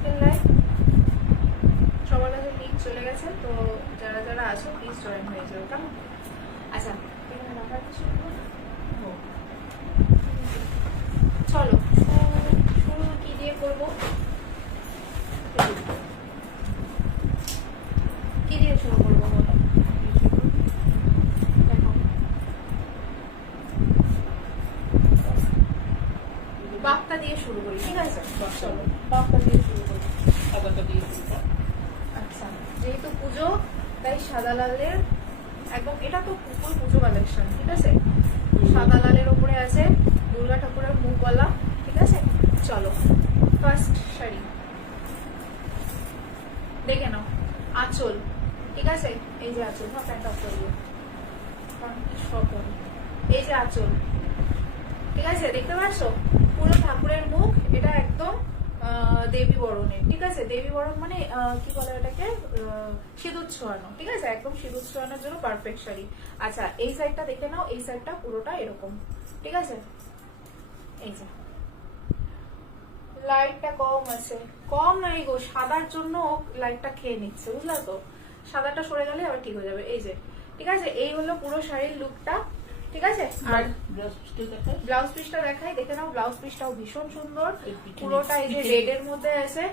আজকের লাইভ সবার কাছে লিঙ্ক চলে গেছে, তো যারা যারা আছো প্লিজ জয়েন হয়ে যাও কেমন। আচ্ছা চলো শুরু কি দিয়ে করবো, কি দিয়ে শুরু করবো বলো। দেখো বাপ্তা দিয়ে শুরু করি, ঠিক আছে? চলো বাপ্তা দিয়ে শুরু করি। আচ্ছা, যেহেতু পুজো তাই সাদা লালের একদম, এটা তো পুকুর পুজো কালেকশন, ঠিক আছে? সাদা লালের ওপরে আছে দুর্গা ঠাকুরের মুখওয়ালা, ঠিক আছে? চলো ফার্স্ট শাড়ি দেখে নাও। আঁচল, ঠিক আছে? এই যে আঁচল, হ্যাঁ প্যান্ট অফ করবো, সব এই যে আঁচল, ঠিক আছে? দেখতে পাচ্ছ পুরো ঠাকুরের মুখ, এটা একদম দেবী বরণের, ঠিক আছে? দেবী বরণ মানে কি বলে এটাকে, সিঁদুর ছোঁয়ানো, ঠিক আছে? একদম সিঁদুর ছোঁয়ানোর জন্য পারফেক্ট শাড়ি। আচ্ছা এই সাইডটা দেখে নাও, এই সাইডটা পুরোটা এরকম, ঠিক আছে? এই যে লাইটটা কম আছে, কম নাই গো, সাদার জন্য লাইটটা খেয়ে নিচ্ছে, বুঝলা তো? সাদাটা সরে গেলে আবার ঠিক হয়ে যাবে। এই যে, ঠিক আছে? এই হলো পুরো শাড়ির লুকটা, ঠিক আছে? আর ব্লাউজ পিসটা দেখাই, দেখে নাও। ব্লাউজ পিসটাও ভীষণ সুন্দর, পুরোটা এই যে রেড এর মধ্যে আছে,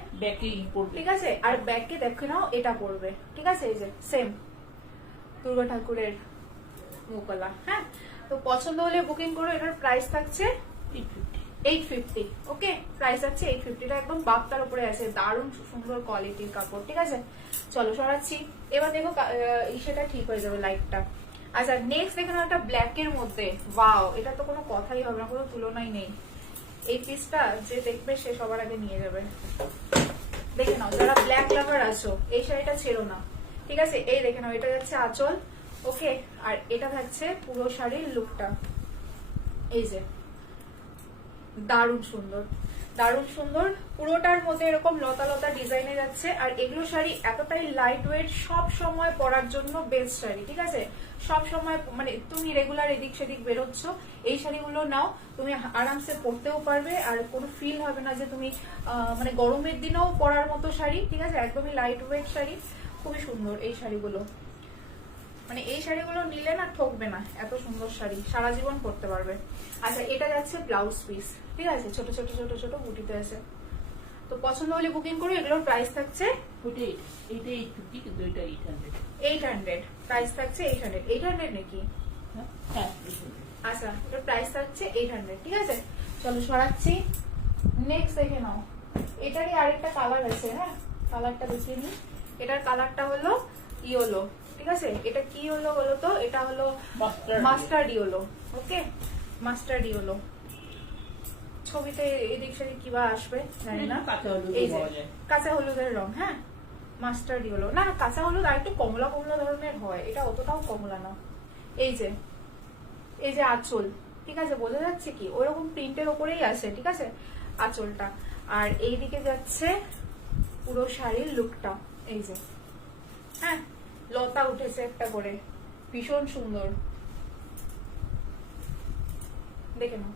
ঠিক আছে? আর ব্যাকে দেখে নাও এটা পড়বে, ঠিক আছে? এই যে সেম দুর্গা ঠাকুরের মুখলা। হ্যাঁ, তো পছন্দ হলে বুকিং করো। এটার প্রাইস থাকছে 850, ওকে? প্রাইস আছে 850, এটা একদম বাপ্তার উপরে আছে, দারুণ সুন্দর কোয়ালিটির কাপড়, ঠিক আছে? চলো সরাচ্ছি, এবার দেখো সেটা ঠিক হয়ে যাবে লাইটটা। আচ্ছা নেক্সট দেখে নাও একটা ব্ল্যাক এর মধ্যে, ওয়াও, এটা তো কোনো কথাই হবে না, কোনো তুলনাই নেই। এই পিসটা যে দেখবে সে সবার আগে নিয়ে যাবে, দেখে নাও। যারা ব্ল্যাক লাভার আছো এই শাড়িটা ছেড়ো না, ঠিক আছে? এই দেখে নাও, এটা যাচ্ছে আঁচল, ওকে? আর এটা থাকছে পুরো শাড়ির লুকটা, এই যে দারুণ সুন্দর, দারুণ সুন্দর। পুরোটার মধ্যে এরকম লতা লতা ডিজাইনে যাচ্ছে। আর এগুলো শাড়ি এতটাই লাইট ওয়েট, সব সময় পরার জন্য বেস্ট শাড়ি, ঠিক আছে? সব সময় মানে তুমি রেগুলার এদিক সেদিক বেরোচ্ছ, এই শাড়িগুলো নাও, তুমি আরামসে পরতেও পারবে, আর কোনো ফিল হবে না যে তুমি মানে গরমের দিনেও পরার মতো শাড়ি, ঠিক আছে? একদমই লাইট ওয়েট শাড়ি, খুবই সুন্দর এই শাড়িগুলো। মানে এই শাড়িগুলো নিলে না ঠকবে না, এত সুন্দর শাড়ি, সারা জীবন পরতে পারবে। আচ্ছা এটা যাচ্ছে ব্লাউজ পিস, ঠিক আছে? ছোট ছোট ছোট ছোট বুটিতে আছে, তো পছন্দ হলে বুকিং করো। এগুলোর প্রাইস থাকছে 800, প্রাইস থাকছে 800। 800 নাকি? আচ্ছা এটার প্রাইস থাকছে 800, ঠিক আছে? চলো সরাচ্ছি, নেক্সট দেখে নাও। এটারই আরেকটা কালার আছে, হ্যাঁ কালারটা দেখিয়ে নি। এটার কালারটা হলো ইয়েলো, ঠিক আছে? এটা কি হলো বলো তো? এটা হলো মাস্টার্ড ইয়েলো, ওকে? মাস্টার্ড ইয়েলো, ছবিতে এদিক সেদিক কিবা আসবে জানি না। এই যে কাঁচা হলুদের রং, হ্যাঁ মাস্টার্ড ইয়েলো না, কাঁচা হলুদ আর একটু কমলা কমলা ধরনের হয়, এটা অতটাও কমলা না। এই যে, এই যে আঁচল, ঠিক আছে? বোঝা যাচ্ছে কি? ওইরকম প্রিন্টের ওপরেই আছে, ঠিক আছে আঁচলটা। আর এই দিকে যাচ্ছে পুরো শাড়ির লুকটা, এই যে, হ্যাঁ লতা উঠেছে একটা করে, ভীষণ সুন্দর, দেখে নাও।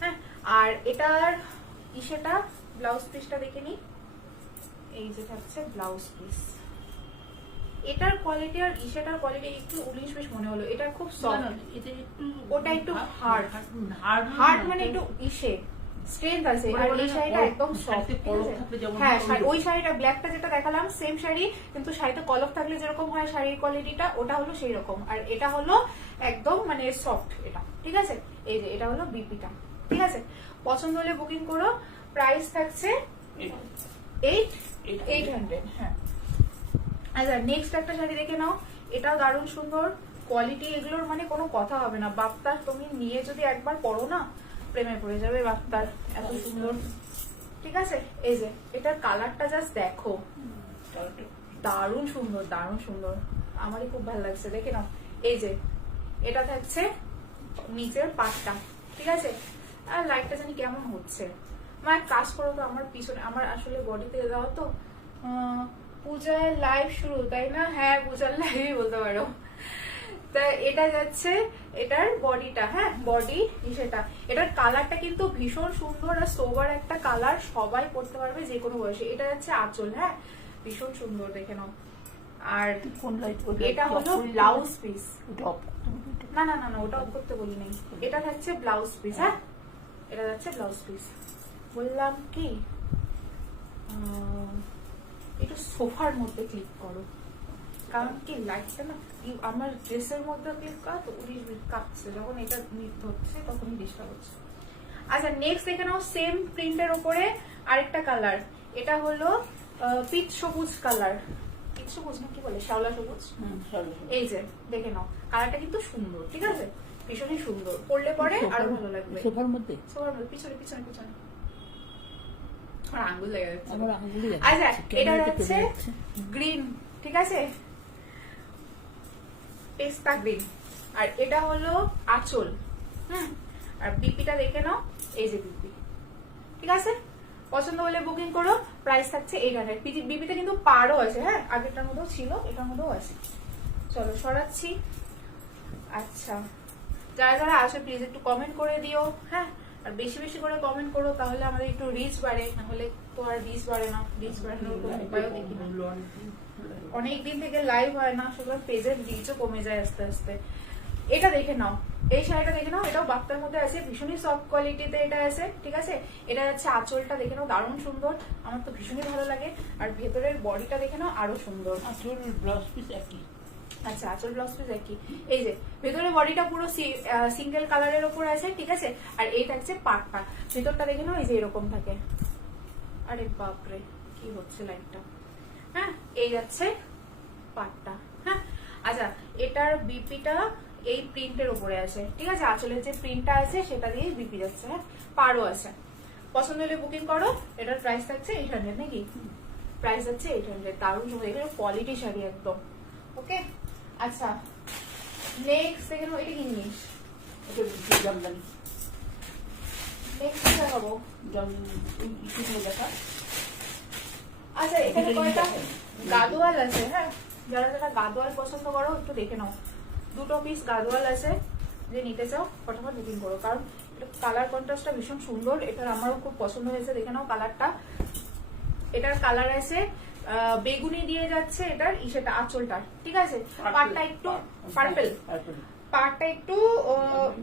হ্যাঁ আর এটার ইসেটা ব্লাউজ পিসটা দেখে নি, এই যে থাকছে ব্লাউজ পিস। এটার কোয়ালিটি আর ইসেটার কোয়ালিটি একটু 19-20 মনে হলো, এটা খুব সফট, ওটা একটু হার্ড, হার্ড মানে একটু ইসে স্ট্রেংথ আছে। আর এই শাড়িটা একদম সফট, হ্যাঁ ওই শাড়িটা ব্ল্যাকটা যেটা দেখালাম সেম শাড়ি, কিন্তু শাড়িতে কলপ থাকলে যেরকম হয় শাড়ির কোয়ালিটিটা, ওটা হলো সেই রকম। আর এটা হলো একদম মানে সফট এটা, ঠিক আছে? এই যে এটা হলো বিপিটা, ঠিক আছে? পছন্দ হলে বুকিং করো। প্রাইস থাকছে 800, হ্যাঁ। আচ্ছা নেক্সট একটা শাড়ি দেখে নাও, এটাও দারুণ সুন্দর কোয়ালিটি, এগুলোর মানে কোনো কথা হবে না। বাপ্তার তুমি নিয়ে যদি একবার পরো না, প্রেমে পড়ে যাবে বাপ্তার, এত সুন্দর, ঠিক আছে? এই যে এটার কালারটা জাস্ট দেখো, দারুণ সুন্দর, দারুণ সুন্দর, আমারই খুব ভালো লাগছে, দেখে নাও। এই যে এটা থাকছে নিচের পাটটা, ঠিক আছে? আর লাইটটা জানি কেমন হচ্ছে, আমার কাজ করো তো আমার পিছনে, আমার আসলে বডিতে দেওয়া তো। পূজার লাইভ শুরু, তাই না? হ্যাঁ পূজার লাইভই বলতে পারো, তা এটা যাচ্ছে এটার বডিটা, হ্যাঁ বডি সেটা। এটার কালারটা কিন্তু ভীষণ সুন্দর আর সোবার একটা কালার, সবাই পরতে পারবে যে কোনো বয়সে। এটা যাচ্ছে আঁচল, হ্যাঁ ভীষণ সুন্দর, দেখে নাও। আর এটা হলো ব্লাউজ পিস। না না না না, ওটা অফ করতে বলি নাই, এটা থাকছে ব্লাউজ পিস। হ্যাঁ এটা যাচ্ছে ব্লাউজ পিস। বললাম কি একটু সোফার মধ্যে ক্লিক করো, কারণ কি লাইটটা না আমার ড্রেসের মধ্যে ক্লিক করা তো 19 মিনিট কাঁপছে, যখন এটা ধরছে তখনই ডিস্টার্ব হচ্ছে। আচ্ছা নেক্সট দেখে নাও, সেম প্রিন্টের উপরে আরেকটা কালার। এটা হলো পিচ সবুজ কালার, পিচ সবুজ না কি বলে, শ্যাওলা সবুজ। এই যে দেখে নাও, কালারটা কিন্তু সুন্দর, ঠিক আছে ভীষণই সুন্দর, পরলে পরে আরো ভালো লাগবে। সোফার মধ্যে পিছনে পিছনে পিছনে আঙ্গুল লেগে যাচ্ছে। আচ্ছা এটা হচ্ছে গ্রিন, ঠিক আছে পেস্তা গ্রিন। আর এটা হলো আঁচল, আর বিপিটা দেখে নাও, এই যে বিপি, ঠিক আছে পছন্দ হলে বুকিং করো। প্রাইস থাকছে 800। বিপিতে কিন্তু পারও আছে, হ্যাঁ আগেরটার মধ্যেও ছিল, এটার মধ্যেও আছে। চলো সরাচ্ছি। আচ্ছা যারা যারা আসে প্লিজ একটু কমেন্ট করে দিও, হ্যাঁ আর বেশি বেশি করে কমেন্ট করো, তাহলে আমাদের একটু রিচ বাড়ে, নাহলে তো আর রিচ বাড়ে না। রিচ বাড়ানোর কোনো উপায়ও দেখি না, অনেকদিন থেকে লাইভ হয় না, সুতরাং পেজের রিচও কমে যায় আস্তে আস্তে। এটা দেখে নাও, এই শাড়িটা দেখে নাও, এটাও বাপ্তার মধ্যে আছে, ভীষণই সফট কোয়ালিটিতে এটা আছে, ঠিক আছে। এটা যাচ্ছে আঁচলটা দেখে নাও, দারুণ সুন্দর, আমার তো ভীষণই ভালো লাগে। আর ভেতরের বডিটা দেখে নাও, আরো সুন্দর। আঁচল ব্লাউজ পিস একই। আচ্ছা আঁচল ব্লাউজ পিস একই। এই যে ভেতরের বডিটা পুরো সিঙ্গেল কালারের ওপর আছে, ঠিক আছে। আর এই থাকছে পাটটা, ভেতরটা দেখে নাও, এই যে এরকম থাকে। আরে বাপরে কি হচ্ছে লাইটটা, হ্যাঁ এই যাচ্ছে পাটটা, হ্যাঁ। আচ্ছা এটার বিপিটা এই প্রিন্টের উপরে আছে, ঠিক আছে আঁচলের যে প্রিন্টটা আছে সেটা দিয়ে বিপি যাচ্ছে, হ্যাঁ পারও আছে। পছন্দ হলে বুকিং করো। এটার প্রাইস থাকছে 800 নাকি, প্রাইস হচ্ছে 800। দারুণ সুন্দর, এগুলো কোয়ালিটি শাড়ি একদম, ওকে। আচ্ছা নেক্সট দেখে নাও, এটা কি জিনিস, জামদানি। নেক্সট দেখাবো দেখা। আচ্ছা এখানে কয়টা গাদোয়াল আছে, হ্যাঁ যারা যারা গাদোয়াল পছন্দ করো একটু দেখে নাও, 2 পিস গাদোয়াল আছে, যে নিতে চাও ফটাফট বুকিং করো, কারণ এটা কালার কন্ট্রাস্টটা ভীষণ সুন্দর। এটার আমারও খুব পছন্দ হয়েছে, দেখে নাও কালারটা। এটার কালার আছে বেগুনি দিয়ে যাচ্ছে এটার সেটা আঁচলটার, ঠিক আছে। পাটটা একটু পার্পল, পাটটা একটু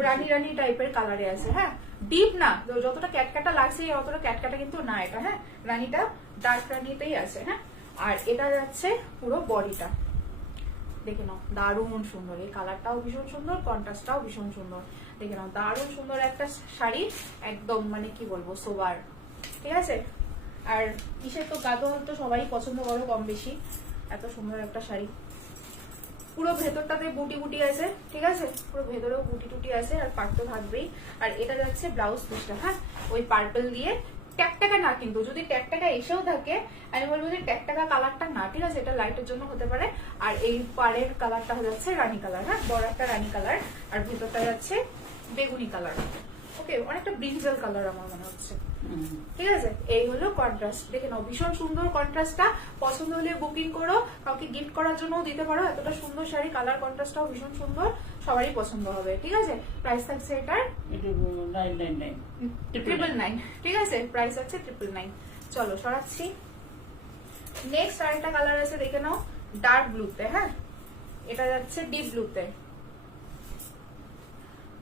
রানি রানি টাইপের কালারে আছে, হ্যাঁ ডিপ না, যতটা ক্যাটকাটা লাগছে অতটা ক্যাটকাটা কিন্তু না এটা, হ্যাঁ রানিটা ডার্ক রানিটাই আছে, হ্যাঁ। আর এটা যাচ্ছে পুরো বডিটা, দেখে নাও দারুণ সুন্দর, এই কালারটাও ভীষণ সুন্দর, কন্ট্রাস্টটাও ভীষণ সুন্দর, দেখে নাও দারুণ সুন্দর একটা শাড়ি, একদম মানে কি বলবো সোবার, ঠিক আছে। আর কিসের তো গাদোয়াল তো সবাই পছন্দ করো কম বেশি, এত সুন্দর একটা শাড়ি। পুরো ভেতরটাতে বুটি বুটি আছে, ঠিক আছে পুরো ভেতরেও বুটি টুটি আছে, আর পাট তো থাকবেই। আর এটা যাচ্ছে ব্লাউজ পিসটা, হ্যাঁ ওই পার্পল দিয়ে, ট্যাকটাকা না কিন্তু, যদি ট্যাকটাকা এসেও থাকে আমি বলবো যে ট্যাকটাকা কালারটা না, ঠিক আছে এটা লাইটের জন্য হতে পারে। আর এই পাড়ের কালারটা যাচ্ছে রানী কালার, হ্যাঁ বড় একটা রানী কালার, আর ভেতরটা যাচ্ছে বেগুনি কালার, ওকে অনেকটা ব্রিঞ্জাল কালার আমার মনে হচ্ছে, ঠিক আছে। এই হলো কন্ট্রাস্ট, দেখে নাও ভীষণ সুন্দর কন্ট্রাস্টটা। পছন্দ হলে বুকিং করো, কাউকে গিফট করার জন্য দিতে পারো, এতটা সুন্দর শাড়ি, কালার কন্ট্রাস্টটাও ভীষণ সুন্দর, সবারই পছন্দ হবে, ঠিক আছে। প্রাইস থাকছে এটার 999, ঠিক আছে প্রাইস আছে 999। চলো সরাচ্ছি। নেক্সট আরেকটা কালার আছে, দেখে নাও ডার্ক ব্লুতে, হ্যাঁ এটা যাচ্ছে ডিপ ব্লুতে,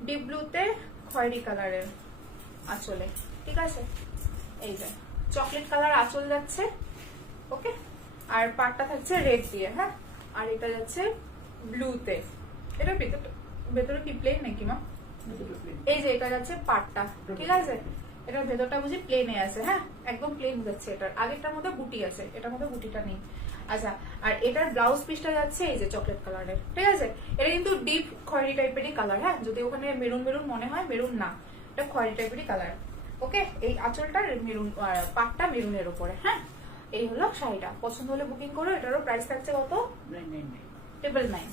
ডিপ ব্লুতে খয়েরি কালারের আঁচলে, ঠিক আছে এই যে চকলেট কালার আঁচল যাচ্ছে, ওকে। আর পাটটা থাকছে রেড দিয়ে, হ্যাঁ আর এটা যাচ্ছে ব্লুতে। এটা ভেতরে কি প্লেন নাকি মা, এই যে এটা যাচ্ছে পাটটা, ঠিক আছে এটার ভেতরটা বুঝি প্লেনে আছে, হ্যাঁ একদম প্লেন যাচ্ছে। এটার আগেরটার মধ্যে বুটি আছে, এটার মধ্যে বুটিটা নেই। আচ্ছা আর এটার ব্লাউজ পিসটা যাচ্ছে এই যে চকলেট কালারের, ঠিক আছে। এটা কিন্তু ডিপ খয়েরি টাইপেরই কালার, হ্যাঁ যদি ওখানে মেরুন মেরুন মনে হয়, মেরুন না, এটা খয়েরি টাইপেরই কালার, ওকে। এই আঁচলটা মেরুন, পাটটা মেরুনের উপরে, হ্যাঁ এই হলো শাড়িটা। পছন্দ হলে বুকিং করো। এটারও প্রাইস থাকছে কত, 999।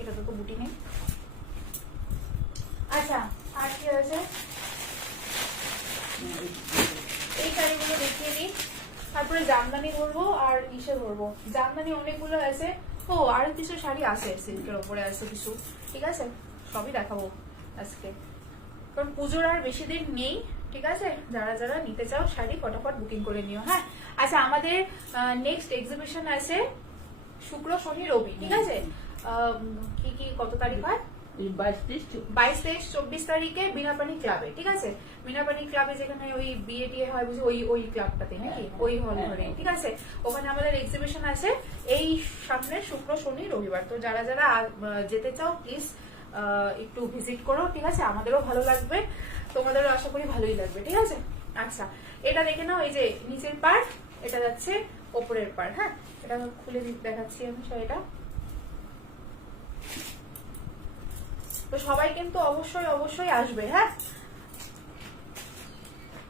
এটা তো বুটি নেই। আচ্ছা আর কি আছে, এই শাড়িগুলো দেখিয়ে দিই, তারপরে জামদানি ধরবো আর ইসে ধরবো। জামদানি অনেকগুলো আছে, ও আর কিছু শাড়ি আছে সিল্কের উপরে আছে কিছু, ঠিক আছে সবই দেখাবো আজকে, কারণ পুজোর আর বেশি দিন নেই। ঠিক আছে, যারা যারা নিতে চাও শাড়ি ফটাফট বুকিং করে নিও। হ্যাঁ আচ্ছা, আমাদের নেক্সট এক্সিবিশন আছে শুক্র শনি রবি, ঠিক আছে। কি কি কত তারিখ হয়? 22-23-24 তারিখে বিনাপানি ক্লাবে, ঠিক আছে। বিনাপানি ক্লাবে যেখানে ওই বিয়ে টিয়ে হয় বুঝি, ওই ক্লাবটাতে নাকি, ওই হল ঘরে, ঠিক আছে। ওখানে আমাদের এক্সিবিশন আছে এই সামনে শুক্র শনি রবিবার। তো যারা যারা যেতে চাও প্লিজ একটু ভিজিট করো, ঠিক আছে। আমাদেরও ভালো লাগবে, তোমাদেরও আশা করি ভালোই লাগবে, ঠিক আছে। আচ্ছা, এটা দেখে নাও, এই যে নিচের পার্ট, এটা যাচ্ছে ওপরের পার্ট। হ্যাঁ, এটা খুলে দেখাচ্ছি আমি শাড়িটা। তো সবাই কিন্তু অবশ্যই অবশ্যই আসবে। হ্যাঁ,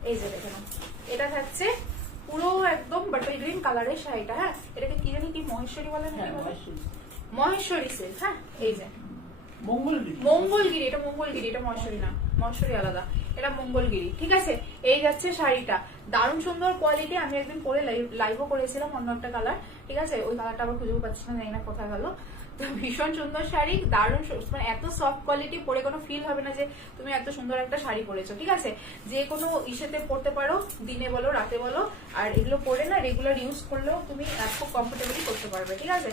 এই যে দেখে নাও, এটা থাকছে পুরো একদম বাটার গ্রিন কালারের শাড়িটা। হ্যাঁ, এটাকে কি জানি কি মহেশ্বরী বলে নাকি বলে, মহেশ্বরী সিল্ক। হ্যাঁ, এই যে মঙ্গলগিরি, এটা মঙ্গলগিরি, এটা মহেশ্বরী না, মহেশ্বরী আলাদা, এটা মঙ্গলগিরি, ঠিক আছে। এই যাচ্ছে শাড়িটা, দারুণ সুন্দর কোয়ালিটি। আমি একদিন পরে লাইভও করেছিলাম অন্য একটা কালার, ঠিক আছে। ওই কালারটা আবার খুঁজেও পাচ্ছি না, জানি না কোথায় গেল। তো ভীষণ সুন্দর শাড়ি, দারুণ, মানে এত সফট কোয়ালিটি, পরে কোনো ফিল হবে না যে তুমি এত সুন্দর একটা শাড়ি পরেছো, ঠিক আছে। যে কোনো ইসেতে পরতে পারো, দিনে বলো রাতে বলো, আর এগুলো পরে না রেগুলার ইউজ করলেও তুমি খুব কমফোর্টেবলি করতে পারবে, ঠিক আছে।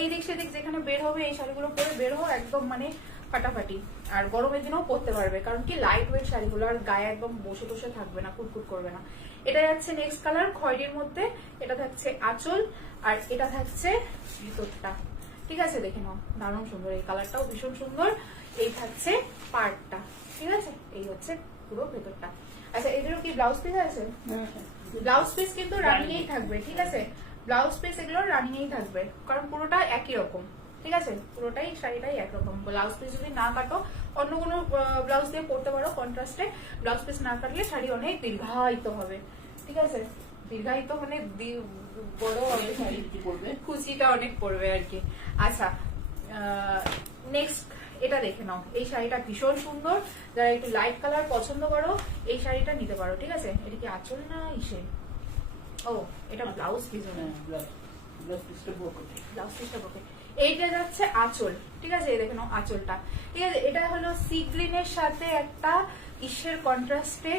এই দিক সেদিক যেখানে বের হবে এই শাড়িগুলো পরে বের হো একদম মানে ফাটাফাটি। আর গরমের দিনেও পরতে পারবে, কারণ কি লাইট ওয়েট শাড়িগুলো, আর গায়ে একদম বসে বসে থাকবে না, কুটকুট করবে না। এটা যাচ্ছে নেক্সট কালার খয়েরির মধ্যে, এটা থাকছে আঁচল, আর এটা থাকছে ভিতরটা, ঠিক আছে। দেখে নাও, দারুণ সুন্দর, এই কালারটাও ভীষণ সুন্দর। এই থাকছে পার্টটা, ঠিক আছে। এই হচ্ছে পুরো ভেতরটা। আচ্ছা, এদেরও কি ব্লাউজ পিস আছে? ব্লাউজ পিস কিন্তু রানিংয়েই থাকবে, ঠিক আছে। ব্লাউজ পিস এগুলো রানিংয়েই থাকবে, কারণ পুরোটা একই রকম, ঠিক আছে। পুরোটাই শাড়িটাই একরকম। ব্লাউজ পিস যদি না কাটো অন্য কোনো ব্লাউজ দিয়ে পরতে পারো কন্ট্রাস্টে, ব্লাউজ পিস না কাটলে শাড়ি অনেক দীর্ঘায়িত হবে, ঠিক আছে। দীর্ঘায়িত মানে বড় হবে শাড়ি, কুচিটা অনেক পড়বে আর কি। আচ্ছা, নেক্সট এটা দেখে নাও, এই শাড়িটা ভীষণ সুন্দর। যারা একটু লাইট কালার পছন্দ করো এই শাড়িটা নিতে পারো, ঠিক আছে। এটা কি আঁচল না ইসে? ও, এটা ব্লাউজ পিস, ব্লাউজ পিসটা বকে। এইটা যাচ্ছে আঁচল, ঠিক আছে। এই দেখে নাও আঁচলটা, ঠিক আছে। এটা হলো সি গ্রিনের সাথে একটা ইসের কন্ট্রাস্টে,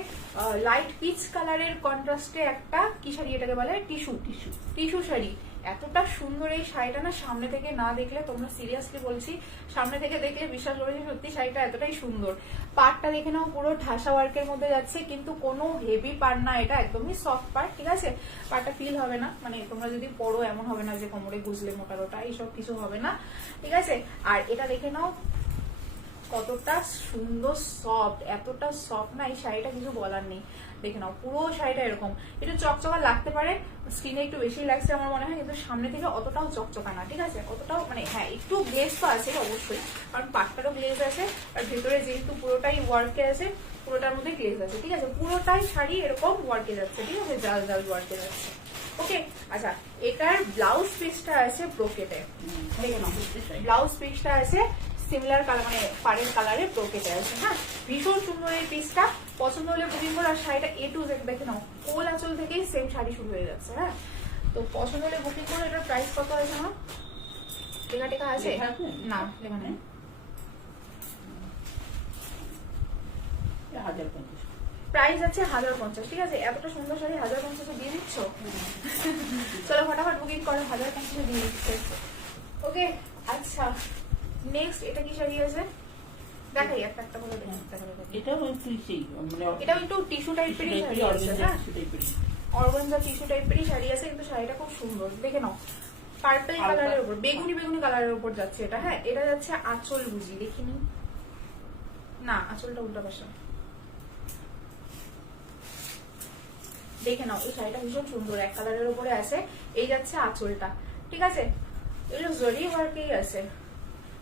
লাইট পিচ কালারের কন্ট্রাস্টে একটা কি শাড়ি এটাকে বলে, টিস্যু শাড়ি। এতটা সুন্দর এই শাড়িটা না, সামনে থেকে না দেখলে, তোমরা সিরিয়াসলি বলছি, সামনে থেকে দেখলে বিশ্বাস করবে সত্যি শাড়িটা এতটাই সুন্দর। পাড়টা দেখে নাও, পুরো ঠাসা ওয়ার্কের মধ্যে যাচ্ছে, কিন্তু কোনো হেভি পাড় না, এটা একদমই সফট পাড়, ঠিক আছে। পাড়টা ফিল হবে না, মানে তোমরা যদি পরো এমন হবে না যে কোমরে গুজলে মোটা এইসব কিছু হবে না, ঠিক আছে। আর এটা দেখে নাও কতটা সুন্দর সফট, এতটা সফট না এই শাড়িটা, কিছু বলার নেই। দেখে নাও পুরো শাড়িটা এরকম, একটু চকচকা লাগতে পারে, স্কিনে একটু বেশি লাগছে আমার মনে হয়, কিন্তু সামনে থেকে অতটাও চকচকা না, ঠিক আছে। অতটাও মানে হ্যাঁ একটু গ্লেজ তো আছে অবশ্যই, কারণ পাটটারও গ্লেজ আছে, আর ভেতরে যেহেতু পুরোটাই ওয়ার্কে আছে, পুরোটার মধ্যে গ্লেজ আছে, ঠিক আছে। পুরোটাই শাড়ি এরকম ওয়ার্কে যাচ্ছে, ঠিক আছে, জাল জাল ওয়ার্কে যাচ্ছে। ওকে, আচ্ছা, এটার ব্লাউজ পিসটা আছে ব্রোকেটে, দেখে নাও ব্লাউজ পিসটা আছে সিমিলার কালার, মানে পাড়ের কালারে ব্রোকেটে আছে। হ্যাঁ, ভীষণ সুন্দর এই পিসটা, পছন্দ হলে বুকিং করো। আর শাড়িটা A to Z দেখে নাও, কোল আঁচল থেকেই সেম শাড়ি শুরু হয়ে যাচ্ছে। হ্যাঁ, তো পছন্দ হলে বুকিং করো। এটার প্রাইস কত আছে না, লেখা টেখা আছে? না, লেখা নেই। 1050 প্রাইস আছে 1050, ঠিক আছে। এতটা সুন্দর শাড়ি 1050 দিয়ে দিচ্ছ? চলো ফটাফট বুকিং করো, 1050 দিয়ে দিচ্ছে। ওকে, আচ্ছা নেক্সট এটা কি শাড়ি আছে দেখাই, একটা একটা করে দেখি। এটাও একটু সেই মানে এটাও একটু টিস্যু টাইপেরই শাড়ি আছে। হ্যাঁ, অর্গানজা টিস্যু টাইপেরই শাড়ি আছে, কিন্তু শাড়িটা খুব সুন্দর। দেখে নাও, পার্পল কালারের উপর, বেগুনি বেগুনি কালারের উপর যাচ্ছে এটা। হ্যাঁ, এটা যাচ্ছে আঁচল বুঝি, দেখিনি না, আঁচলটা উল্টা পাশে। দেখে নাও, এই শাড়িটা ভীষণ সুন্দর, এক কালারের উপরে আছে। এই যাচ্ছে আঁচলটা, ঠিক আছে। এগুলো জরি ওয়ার্কেই আছে।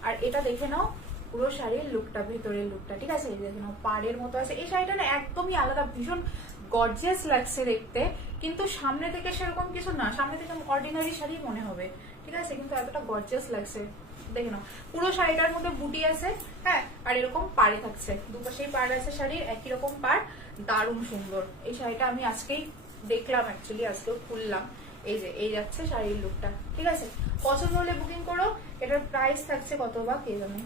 আর এটা দেখে নাও পুরো শাড়ির লুকটা, ভেতরের লুকটা, ঠিক আছে। এই দেখে নাও পাড়ের মতো আছে। এই শাড়িটা না একদমই আলাদা, ভীষণ গর্জিয়াস লাগছে দেখতে, কিন্তু সামনে থেকে সেরকম কিছু না, সামনে থেকে অর্ডিনারি শাড়ি মনে হবে, ঠিক আছে, কিন্তু এতটা গর্জিয়াস লাগছে। দেখে নাও পুরো শাড়িটার মধ্যে বুটি আছে। হ্যাঁ, আর এরকম পাড়ে থাকছে, দুপাশেই পাড় আছে শাড়ির, একই রকম পাড়, দারুণ সুন্দর। এই শাড়িটা আমি আজকেই দেখলাম, অ্যাকচুয়ালি আজকেও খুললাম। এই যে এই যাচ্ছে শাড়ির লুকটা, ঠিক আছে? পছন্দ হলে বুকিং করো। এটার প্রাইস থাকছে কত বা কে জানে,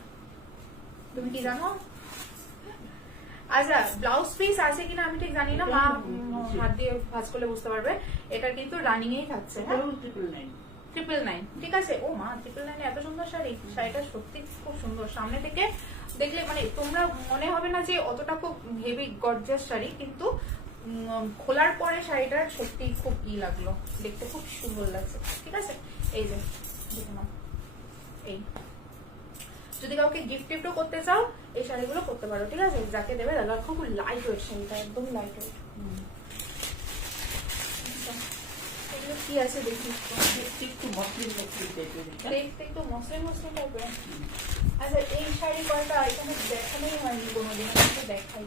তুমি কি জানো? আচ্ছা ব্লাউজ পিস আছে কিনা আমি ঠিক জানি না, মা হাত দিয়ে ভাঁজ করলে বুঝতে পারবে। এটা কিন্তু রানিং এই থাকছে, হ্যাঁ 999, ঠিক আছে? ও মা 999 এত সুন্দর শাড়ি, শাড়িটা সত্যি খুব সুন্দর। সামনে থেকে দেখলে মানে তোমরা মনে হবে না যে অতটা খুব হেভি গর্জিয়াস শাড়ি, কিন্তু খোলার পরে শাড়িটা সত্যি খুব লাগলো, দেখতে খুব সুন্দর লাগছে, ঠিক আছে? এই যে দেখে নাও, এই যদি কাউকে গিফট টিফটও করতে চাও এই শাড়িগুলো করতে পারো, ঠিক আছে? যাকে দেবে দাদা, খুব লাইট ওয়েট শাড়িটা, একদম লাইট ওয়েট। এগুলো কি আছে দেখি, একটু মসলিন দেখতে একটু মসলিন মসলিন টাইপের। আচ্ছা এই শাড়ি কয়টা এখানে দেখানোই হয়নি কোনোদিন, আমাকে দেখাই।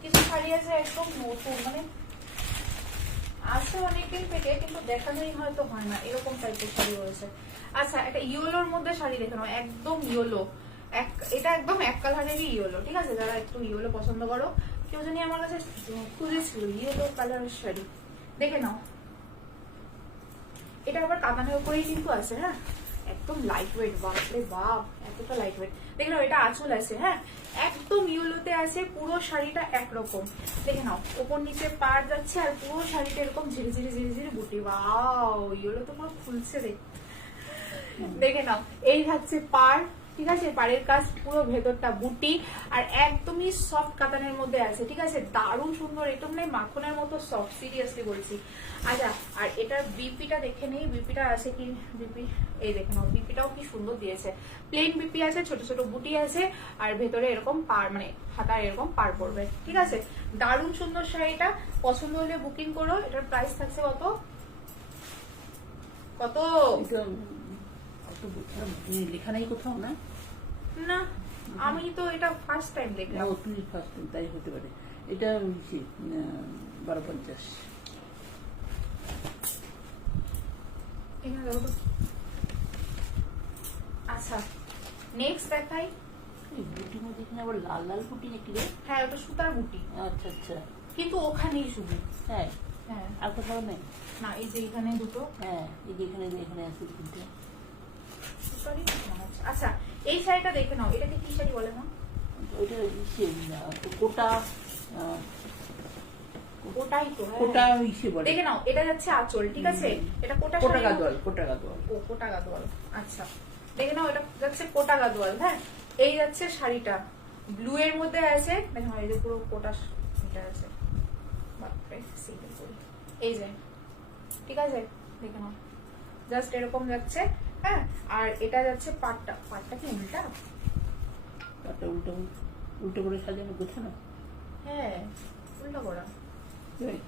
কিছু শাড়ি আছে একদম নতুন, মানে আছে অনেকদিন থেকে কিন্তু দেখানোই হয়তো হয় না, এরকম টাইপের শাড়ি রয়েছে। আচ্ছা একটা ইয়েলোর মধ্যে শাড়ি দেখে নাও, একদম ইয়েলো, এটা একদম এক কালারেরই ইয়েলো, ঠিক আছে? যারা একটু ইয়েলো পছন্দ করো, কেউ জানি আমার কাছে খুঁজেছিল ইয়েলো কালারের শাড়ি, দেখে নাও। এটা আবার কাতানের উপরেই কিন্তু আছে, হ্যাঁ একদম লাইট ওয়েট, বাপরে বাপ এতটা লাইট ওয়েট। দেখে নাও এটা আঁচল আছে, হ্যাঁ একদম ইয়েলোতে আছে, পুরো শাড়িটা একরকম। দেখে নাও ওপর নিচে পার যাচ্ছে, আর পুরো শাড়িটা এরকম ঝিরি ঝিরি ঝিরি ঝিরি বুটি, ওয়াও ইয়েলো তো পুরো খুলছে রে। দেখে নাও এই থাকছে পার, ঠিক আছে? পাড়ের কাজ পুরো ভেতরটা বুটি, আর একদমই সফট কাতানের মধ্যে আছে, ঠিক আছে? দারুণ সুন্দর, একদম মানে মাখনের মতো সফট, সিরিয়াসলি বলছি। আচ্ছা আর এটার বিপিটা দেখে নেই, বিপিটা আছে কি? বিপি এই দেখে নাও, বিপিটাও কি সুন্দর দিয়েছে, প্লেন বিপি আছে, ছোট ছোট বুটি আছে, আর ভেতরে এরকম পার, মানে হাতায় এরকম পার পড়বে, ঠিক আছে? দারুণ সুন্দর শাড়িটা, পছন্দ হলে বুকিং করো। এটার প্রাইস থাকছে কত কত? লেখা নাই কোথাও না, না আমি তো এটা ফার্স্ট টাইম দেখলাম। তুমি ফার্স্ট টাইম, তাই হতে পারে। এটা 1250। আচ্ছা নেক্সট দেখাই। বুটির মধ্যে এখানে আবার লাল লাল বুটি নাকি রে? হ্যাঁ ওটা সুতার বুটি, আচ্ছা আচ্ছা, কিন্তু ওখানেই শুধু, হ্যাঁ হ্যাঁ আর কোথাও নেই? না এই যে এখানে দুটো হ্যাঁ এই যে এখানে আছে তিনটে। সুতারই মনে হচ্ছে। আচ্ছা এই শাড়িটা দেখে নাও, এটাকে কি শাড়ি বলে না? ওইটা কোটা, ওটাই তো, হ্যাঁ। কোটা ইসে বলে। দেখে নাও এটা যাচ্ছে আঁচল, ঠিক আছে? এটা কোটা কোটা শাড়ি, গাদোয়াল, কোটা গাদোয়াল। ও কোটা গাদোয়াল, আচ্ছা দেখে নাও এটা যাচ্ছে কোটা গাদোয়াল, হ্যাঁ। এই যাচ্ছে শাড়িটা ব্লু এর মধ্যে আছে, দেখো এই যে পুরো কোটা এটা আছে, বাপরে সিঙ্গেল করি, এই যে ঠিক আছে? দেখে নাও জাস্ট এরকম যাচ্ছে, হ্যাঁ। আর এটা যাচ্ছে পাটটা, পাটটা কি উল্টা? পাটটা উল্টো উল্টো করে সাজানো, গোছানো, হ্যাঁ উল্টা করা। এই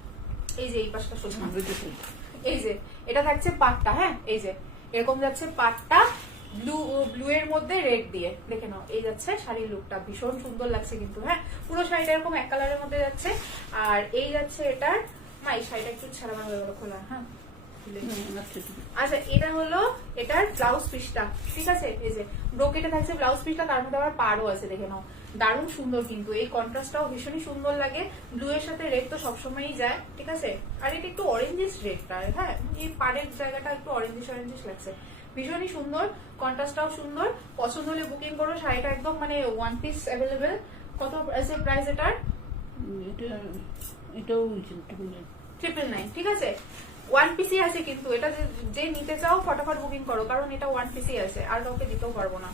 এই যে এই পাশটা সোজা, বুঝেছি। এই যে এটা থাকছে পাটটা, হ্যাঁ এই যে এরকম যাচ্ছে পাটটা, ব্লু এর মধ্যে রেড দিয়ে, দেখে নাও এই যাচ্ছে শাড়ির লুকটা, ভীষণ সুন্দর লাগছে কিন্তু, হ্যাঁ পুরো শাড়িটা এরকম এক কালারের মধ্যে যাচ্ছে। আর এই যাচ্ছে এটার, না এই শাড়িটা একটু ছাড়া হয়ে গেল খোলা, হ্যাঁ। আচ্ছা এটা হলো এটার ব্লাউজ পিসটা, ঠিক আছে? এই যে ব্রোকেটে থাকছে ব্লাউজ পিসটা, তার মধ্যে আবার পাড়ও আছে, দেখে নাও দারুণ সুন্দর কিন্তু, এই কন্ট্রাস্টটাও ভীষণই সুন্দর লাগে। ব্লু এর সাথে রেড তো সবসময়ই যায়, ঠিক আছে? আর এটা একটু অরেঞ্জিস রেডটা, হ্যাঁ এই পাড়ের জায়গাটা একটু অরেঞ্জিস অরেঞ্জিস লাগছে, ভীষণই সুন্দর, কন্ট্রাস্টটাও সুন্দর। পছন্দ হলে বুকিং করো, শাড়িটা একদম মানে ওয়ান পিস অ্যাভেলেবেল। কত আছে প্রাইস এটার? এটাও 999, ঠিক আছে? ওয়ান পিসি আছে কিন্তু, এটা যে নিতে চাও ফটাফট বুকিং করো, কারণ এটা ওয়ান পিসি আছে, আর কাউকে দিতেও পারবো না।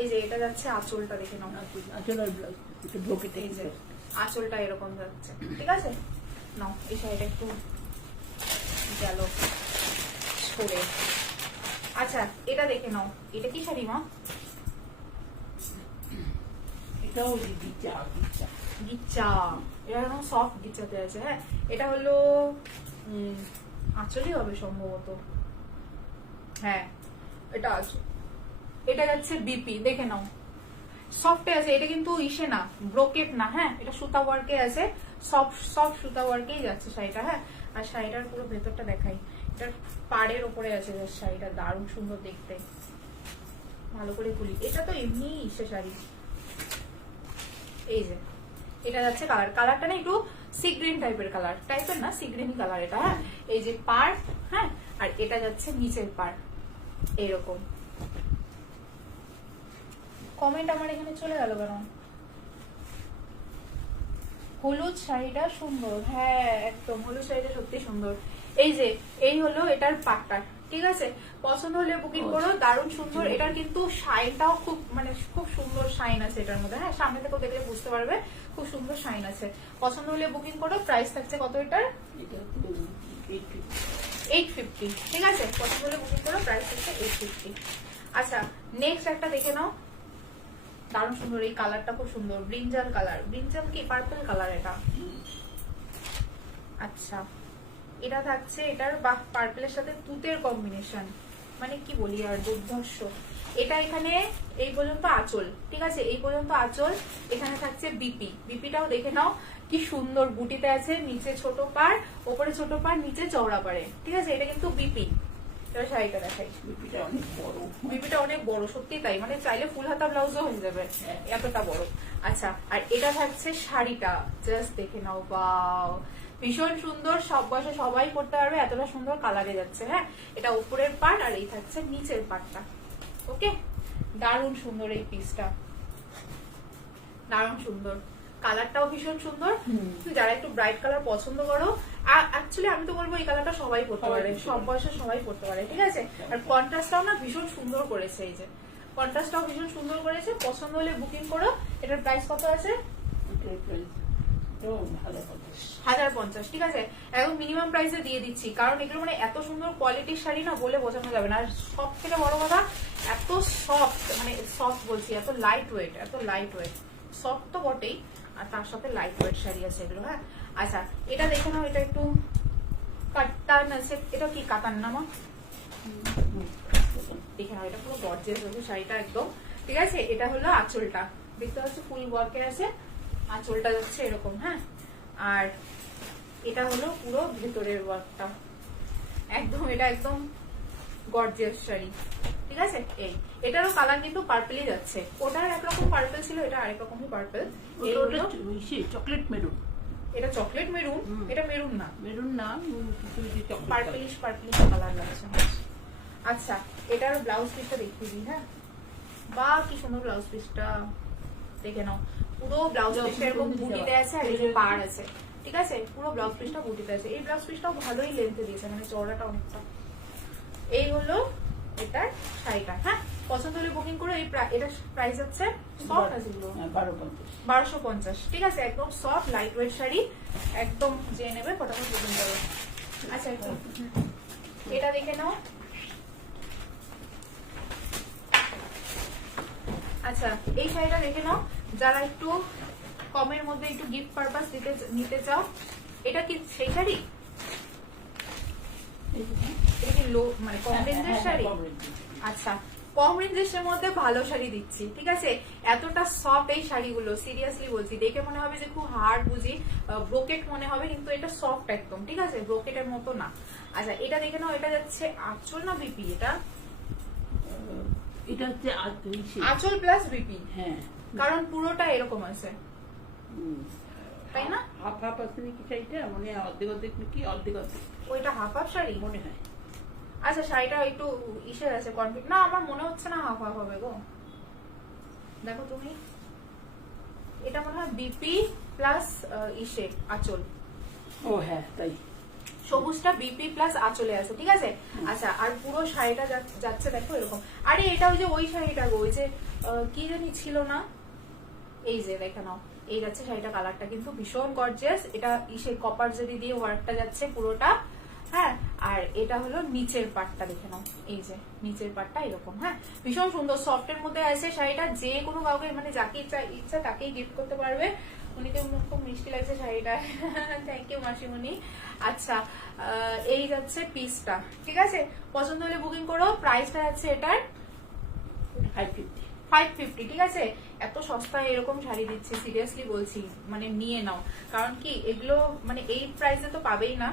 এই যে এটা যাচ্ছে আঁচলটা, দেখে নাও আঁচল আর ব্লাউজ, এটা ব্রোকেটে, এই যে আঁচলটা এরকম যাচ্ছে, ঠিক আছে? নাও এই শাড়িটা একটু গেল ছড়ে। আচ্ছা এটা দেখে নাও, এটা কি শাড়ি মা? এটাও গিচ্চা, গিচ্চা, গিচ্চা, এটা একদম সফট গিচ্চাতে আছে, হ্যাঁ। এটা হলো আঁচলই হবে সম্ভবত, হ্যাঁ এটা আঁচল। এটা যাচ্ছে বিপি, দেখে নাও সফটে আছে, এটা কিন্তু ইসে না, ব্রোকেট না, হ্যাঁ এটা সুতা ওয়ার্কে আছে, সফট সফট সুতা ওয়ার্কেই যাচ্ছে শাড়িটা, হ্যাঁ। আর শাড়িটার পুরো ভেতরটা দেখাই, এটার পাড়ের ওপরে আছে শাড়িটা, দারুণ সুন্দর দেখতে, ভালো করে খুলি। এটা তো এমনি ইসে শাড়ি, এই যে এটা যাচ্ছে কালার, কালারটা না একটু সি গ্রিন টাইপের না, সি গ্রিন কালার এটা। হ্যাঁ, এই যে পার, হ্যাঁ, আর এটা যাচ্ছে নিচের পার এরকম। কমেন্ট আমার এখানে চলে গেল কেন? হলুদ শাড়িটা সুন্দর, হ্যাঁ একদম হলুদ শাড়িটা সত্যি সুন্দর। এই যে এই হলো এটার পাটটা, ঠিক আছে? পছন্দ হলে বুকিং করো, দারুণ সুন্দর। এটার কিন্তু শাইনটাও খুব মানে খুব সুন্দর শাইন আছে এটার মধ্যে। হ্যাঁ, সামনে থেকে দেখলে বুঝতে পারবে, খুব সুন্দর শাইন আছে। পছন্দ হলে বুকিং করো। প্রাইস থাকছে কত এটার? 850, ঠিক আছে? পছন্দ হলে বুকিং করো, প্রাইস থাকছে 850। আচ্ছা, নেক্সট একটা দেখে নাও, দারুণ সুন্দর। এই কালারটা খুব সুন্দর, ব্রিঞ্জাল কালার। ব্রিঞ্জাল কি পার্পল কালার এটা? আচ্ছা, এটা থাকছে এটার পার্পলের সাথে তুতের কম্বিনেশন, মানে কি বলি আর, দুর্ধর্ষ। এটা এখানে এই পর্যন্ত আঁচল, ঠিক আছে? এই পর্যন্ত আঁচল। এখানে থাকছে বিপি। বিপিটাও দেখে নাও কি সুন্দর, বুটিতে আছে, নিচে ছোট পার, ওপরে ছোট পার, নিচে চওড়া পারে, ঠিক আছে? এটা কিন্তু বিপি। এবার শাড়িটা দেখাই। বিপিটা অনেক বড়, বিপিটা অনেক বড়, সত্যি তাই, মানে চাইলে ফুল হাতা ব্লাউজও হয়ে যাবে, এতটা বড়। আচ্ছা, আর এটা থাকছে শাড়িটা, জাস্ট দেখে নাও, বাও ভীষণ সুন্দর। সব বয়সে সবাই পড়তে পারবে, এতটা সুন্দর কালারে যাচ্ছে। হ্যাঁ, এটা উপরের পার্ট আর এই থাকছে নিচের পার্টটা। ওকে, দারুণ সুন্দর এই পিসটা, দারুণ সুন্দর। কালারটাও ভীষণ সুন্দর। যারা একটু ব্রাইট কালার পছন্দ করো, অ্যাকচুয়ালি আমি তো বলবো এই কালারটা সবাই পড়তে পারে, সব বয়সে সবাই পড়তে পারে, ঠিক আছে? আর কন্ট্রাস্টটাও না ভীষণ সুন্দর করেছে, এই যে কন্ট্রাস্টটাও ভীষণ সুন্দর করেছে। পছন্দ হলে বুকিং করো। এটার প্রাইস কত আছে? 1050, ঠিক আছে? একদম মিনিমাম প্রাইসে দিয়ে দিচ্ছি, কারণ এগুলো মানে এত সুন্দর কোয়ালিটির শাড়ি না, বলে বোঝানো যাবে না। আর সব থেকে বড় কথা, এত সফট, মানে সফট বলছি, এত লাইট ওয়েট, এত লাইট ওয়েট। সফট তো বটেই, আর তার সাথে লাইট ওয়েট শাড়ি আছে এগুলো। হ্যাঁ, আচ্ছা, এটা দেখে নাও, এটা একটু কাতান আছে। এটা কি কাতান না মা? দেখে নাও, এটা পুরো গর্জিয়াস আছে শাড়িটা একদম, ঠিক আছে? এটা হলো আঁচলটা, দেখতে পাচ্ছ ফুল ওয়ার্কের আছে, আঁচলটা যাচ্ছে এরকম। হ্যাঁ, আর এটা হলো পুরো ভেতরের ওয়ার্কটা, একদম এটা একদম গর্জিয়াস শাড়ি, ঠিক আছে? এই এটারও কালার কিন্তু পার্পলই যাচ্ছে। ওটার একরকম পার্পল ছিল, এটা আরেক রকমই পার্পল। Chocolate maroon. এটা চকলেট মেরুন, এটা মেরুন না, মেরুন না, পার্পলিশ পার্পলিশ কালার লাগছে। আচ্ছা, এটার ব্লাউজ পিসটা দেখিয়ে দিই। হ্যাঁ, বা কি সুন্দর ব্লাউজ পিসটা, দেখে নাও। পুরো ব্লাউজ পিসটা এরকম বুটিতে আছে, আর এই যে পাড় আছে, ঠিক আছে? পুরো ব্লাউজ পিসটা বুটিতে আছে। এই ব্লাউজ পিসটাও ভালোই লেন্থে দিয়েছে, মানে চওড়াটা অনেকটা। এই হলো এটার শাড়িটা। হ্যাঁ, পছন্দ হলে বুকিং করো। এটা প্রাইস হচ্ছে সফট আছে, 1250, ঠিক আছে? একদম সফট লাইট ওয়েট শাড়ি, একদম যে নেবে ফটাফট বুকিং করো। আচ্ছা, এটা দেখে নাও। আচ্ছা, এই শাড়িটা দেখে নাও, যারা একটু কমের মধ্যে একটু গিফট পারপাস নিতে চাও। এটা কি সেই শাড়ি? এটা কি লো মানে কম রেঞ্জের শাড়ি? আচ্ছা, কম রেঞ্জের মধ্যে ভালো শাড়ি দিচ্ছি, ঠিক আছে? এতটা সফট এই শাড়িগুলো, সিরিয়াসলি বলছি, দেখে মনে হবে যে খুব হার্ড বুঝি, ব্রোকেট মনে হবে, কিন্তু এটা সফট একদম, ঠিক আছে? ব্রোকেটের মতো না। আচ্ছা, এটা দেখে নাও, এটা যাচ্ছে আঁচল না বিপি? এটা হচ্ছে আঁচল প্লাস বিপি। হ্যাঁ, কারণ পুরোটা এরকম আছে, তাই না? হাফ হাফ আছে নাকি শাড়িটা, মনে হয় অর্ধেক অর্ধেক নাকি, অর্ধেক অর্ধেক ওইটা হাফ হাফ শাড়ি মনে হয়। আচ্ছা, শাড়িটা একটু ইসের আছে, না আমার মনে হচ্ছে না হাফ হাফ হবে গো। দেখো তুমি, এটা মনে হয় বিপি প্লাস ইসে আঁচল। ও হ্যাঁ, তাই সবুজটা বিপি প্লাস আঁচলে আছে, ঠিক আছে? আচ্ছা, আর পুরো শাড়িটা যাচ্ছে দেখো এরকম। আরে এটা ওই যে ওই শাড়িটা গো, ওই যে কি জানি ছিল না, এই যে দেখে নাও, এই যাচ্ছে শাড়িটা। কালারটা কিন্তু ভীষণ গর্জিয়াস। এটা ইসে কপার জরি দিয়ে ওয়ার্কটা যাচ্ছে পুরোটা। হ্যাঁ, আর এটা হলো নিচের পার্টটা, দেখে নাও, এই যে নিচের পার্টটা এরকম। হ্যাঁ, ভীষণ সুন্দর সফটের মধ্যে আছে শাড়িটা। যে কোনো কাউকে মানে যাকে ইচ্ছা তাকেই গিফট করতে পারবে। উনিকে খুব মিষ্টি লাগছে শাড়িটা, থ্যাংক ইউ মাসিমণি। আচ্ছা, এই যাচ্ছে পিসটা, ঠিক আছে? পছন্দ হলে বুকিং করো। প্রাইসটা যাচ্ছে এটার 550, ঠিক আছে? এত সস্তায় এরকম শাড়ি দিচ্ছে, সিরিয়াসলি বলছি, মানে নিয়ে নাও। কারণ কি এগুলো মানে এই প্রাইসে তো পাবেই না,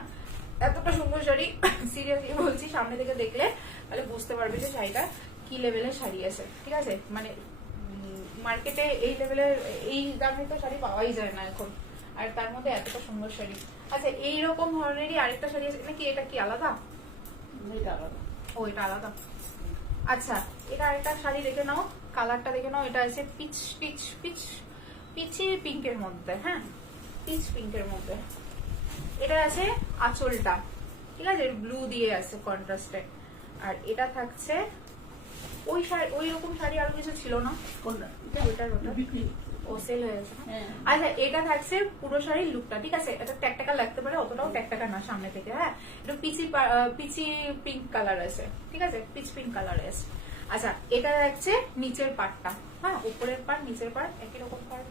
এতটা সুন্দর শাড়ি। সিরিয়াসলি বলছি, সামনে থেকে দেখলে তাহলে বুঝতে পারবে যে শাড়িটা কি লেভেলের শাড়ি আছে, ঠিক আছে? মানে মার্কেটে এই লেভেলের এই দামে তো শাড়ি পাওয়াই যায় না এখন। আর তার মধ্যে এতটা সুন্দর শাড়ি। আচ্ছা এইরকম ধরনেরই আরেকটা শাড়ি আছে নাকি? এটা কি আলাদা? এটা আলাদা। ও এটা আলাদা। আচ্ছা এটা আরেকটা শাড়ি দেখে নাও, কালারটা দেখে নাও। এটা আছে পিচ পিচ পিচ পিচি পিঙ্কের মধ্যে, হ্যাঁ পিচ পিঙ্কের মধ্যে। এটা আছে আঁচলটা, ঠিক আছে, ব্লু দিয়ে আছে কন্ট্রাস্টে। আর এটা থাকছে ওই শাড়ি, ওই রকম শাড়ি আরো কিছু ছিল না? কোনটা? ওইটার ওটা বিক্রি। ও সেল হয়ে গেছে না? হ্যাঁ। আচ্ছা এটা থাকছে পুরো শাড়ির লুকটা, ঠিক আছে। এটা ট্যাকটাকা লাগতে পারে, অতটাও ট্যাকটাকা না সামনে থেকে, হ্যাঁ। এটা পিচি পিঙ্ক কালার আছে, ঠিক আছে, পিচ পিঙ্ক কালার আছে। আচ্ছা এটা থাকছে নিচের পার্টটা, হ্যাঁ, উপরের পার্ট নিচের পার্ট একই রকম পার্ট,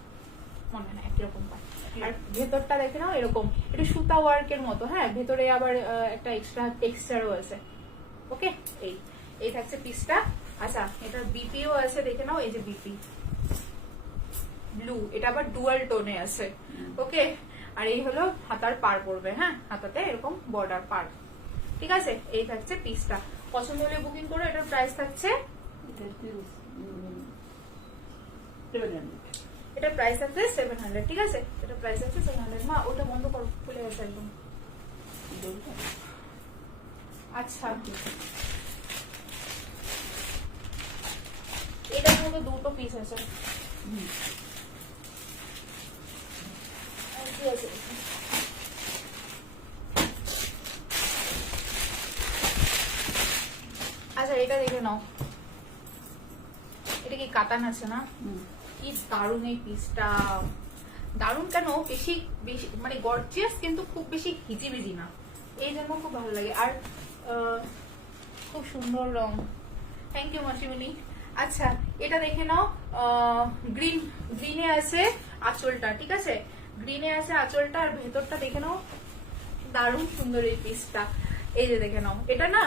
মনে হয় একই রকম পার্ট। আর ভেতরটা দেখে নাও এরকম একটু সুতা ওয়ার্কের মতো, হ্যাঁ, ভেতরে আবার একটা এক্সট্রা টেক্সচারও আছে। ওকে, এই থাকছে পিসটা। আচ্ছা এটার বিপিও আছে, দেখে নাও, এই যে বিপি ব্লু, এটা আবার ডুয়াল টোনে আছে। ওকে, আর এই হলো হাতার পার পড়বে, হ্যাঁ, হাতাতে এরকম বর্ডার পার, ঠিক আছে। এই থাকছে পিসটা, পছন্দ হলে বুকিং করো। এটার প্রাইস থাকছে, এটার প্রাইস থাকছে 700, ঠিক আছে। এটার প্রাইস থাকছে 700। মা ওটা বন্ধ করো, খুলে গেছে একদম। আচ্ছা এটার মধ্যে দুটো পিস আছে। আর কি আছে? আচ্ছা এটা দেখে নাও, এটা কি কাতান আছে না? কি দারুণ এই পিসটা, দারুণ কেন, বেশি বেশি মানে গর্জিয়াস কিন্তু খুব বেশি হিজিবিজি না, এই জন্য খুব ভালো লাগে। আর খুব সুন্দর রং। Thank you মাসিমণি। আচ্ছা এটা দেখে নাও, গ্রিনে আছে আঁচলটা, ঠিক আছে, গ্রিনে আছে আঁচলটা। আর ভেতরটা দেখে নাও, দারুণ সুন্দর এই পিসটা। এই যে দেখে নাও, এটা না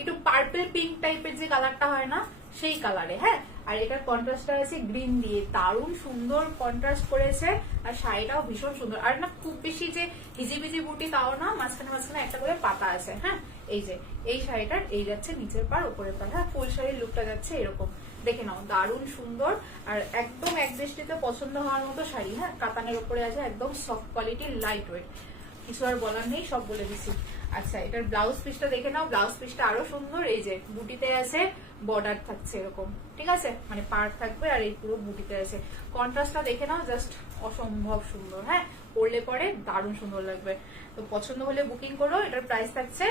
একটু পার্পল পিঙ্ক টাইপের যে কালারটা হয় না, সেই কালারে, হ্যাঁ। আর এটার কন্ট্রাস্টটা আছে গ্রিন দিয়ে, দারুণ সুন্দর কন্ট্রাস্ট করেছে। আর শাড়িটাও ভীষণ সুন্দর, আর না খুব বেশি যে হিজিবিজি বুটি তাও না, মাঝখানে মাঝখানে একটা করে পাতা আছে, হ্যাঁ। এই যে এই শাড়িটার এই যাচ্ছে নিচের পার উপরের পার, হ্যাঁ, ফুল শাড়ির লুকটা যাচ্ছে এরকম, দেখে নাও, দারুণ সুন্দর। আর একদম এক দৃষ্টিতে পছন্দ হওয়ার মতো শাড়ি, হ্যাঁ, কাতানের উপরে আছে, একদম সফট কোয়ালিটির, লাইট ওয়েট, কিছু আর বলার নেই, সব বলে দিচ্ছি। আচ্ছা এটার ব্লাউজ পিসটা দেখে নাও, ব্লাউজ পিসটা আরো সুন্দর। এই যে বুটিতে আছে, বর্ডার থাকছে এরকম, ঠিক আছে, মানে পার্ট থাকবে, আর এই পুরো বুটিতে আছে। কন্ট্রাস্টটা দেখে নাও, জাস্ট অসম্ভব সুন্দর, হ্যাঁ, পরলে পরে দারুণ সুন্দর লাগবে। তো পছন্দ হলে বুকিং করো। এটার প্রাইস থাকছে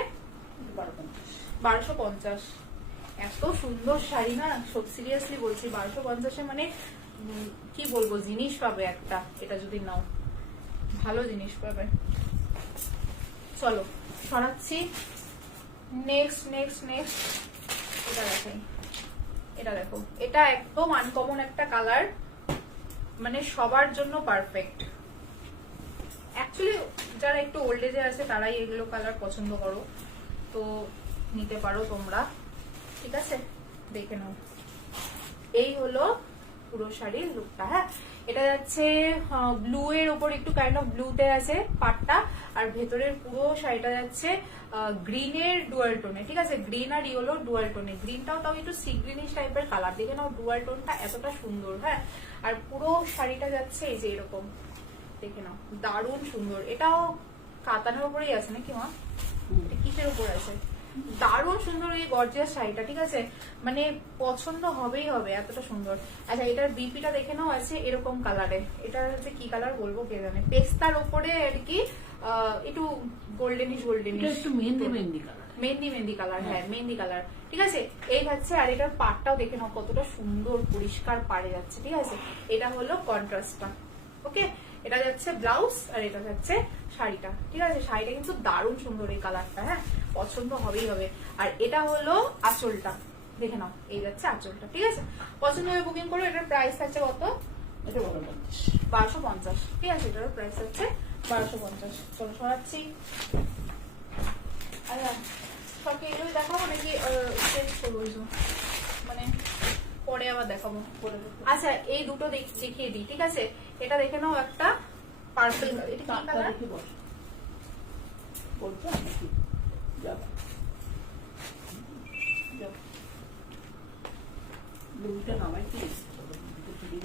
1250। এত সুন্দর শাড়ি না, সব সিরিয়াসলি বলছি, 1250-এ মানে কি বলবো, জিনিস পাবে একটা, এটা যদি নাও ভালো জিনিস পাবে। চলো সরাচ্ছি, নেক্সট নেক্সট নেক্সট এটা দেখাই। এটা দেখো, এটা একদম আনকমন একটা কালার, মানে সবার জন্য পারফেক্ট। অ্যাকচুয়ালি যারা একটু ওল্ড এজে আছে তারাই এগুলো কালার পছন্দ করো, তো নিতে পারো তোমরা, ঠিক আছে। দেখে নাও, এই হলো পুরো শাড়ির লুকটা, হ্যাঁ। এটা যাচ্ছে ব্লু এর উপর একটু কাইন্ড অফ ব্লুতে আছে পাটটা, আর ভেতরের পুরো শাড়িটা যাচ্ছে গ্রিনের ডুয়াল টোনে, ঠিক আছে, গ্রিন আর ইয়েলো ডুয়াল টোনে। গ্রিনটাও তাও একটু সি গ্রিনিশ টাইপের কালার, দেখে নাও ডুয়াল টোনটা এতটা সুন্দর, হ্যাঁ। আর পুরো শাড়িটা যাচ্ছে এই যে এরকম, দেখে নাও, দারুণ সুন্দর। এটাও কাতানের উপরেই আছে নাকি মা? এটা কিসের উপর আছে? দারুণ সুন্দর এই গর্জিয়াস শাড়িটা, ঠিক আছে, মানে পছন্দ হবেই হবে, এতটা সুন্দর। আচ্ছা এটার বিপিটা দেখে নাও, আছে এরকম কালারে। এটা হচ্ছে কি কালার বলবো কে জানে, পেস্তার উপরে আর কি একটু গোল্ডেনিশ গোল্ডেনিশ, একটু মেহেন্দি মেহেন্দি কালার, মেহেন্দি মেহেন্দি কালার, হ্যাঁ মেহেন্দি কালার, ঠিক আছে। এই হচ্ছে, আর এটার পাড়টাও দেখে নাও কতটা সুন্দর পরিষ্কার পাড়ে যাচ্ছে, ঠিক আছে। এটা হলো কন্ট্রাস্টটা, ওকে। এটা যাচ্ছে ব্লাউজ, আর এটা যাচ্ছে শাড়িটা, ঠিক আছে। শাড়িটা কিন্তু দারুণ সুন্দর এই কালারটা, হ্যাঁ, পছন্দ হবেই হবে। আর এটা হলো আঁচলটা, দেখে নাও, এই যাচ্ছে আঁচলটা, ঠিক আছে। পছন্দ হয়ে বুকিং করো। এটার প্রাইস থাকছে কত? 1250, ঠিক আছে। এটার প্রাইস হচ্ছে 1250। চলো সরাচ্ছি। আচ্ছা সবকে এগুলোই দেখাবো নাকি চেঞ্জ করবো, মানে পরে আবার দেখাবো? আচ্ছা এই দুটো দেখিয়ে দিই, ঠিক আছে। এটা দেখে নাও, একটা পার্পল, এটা কি কালার?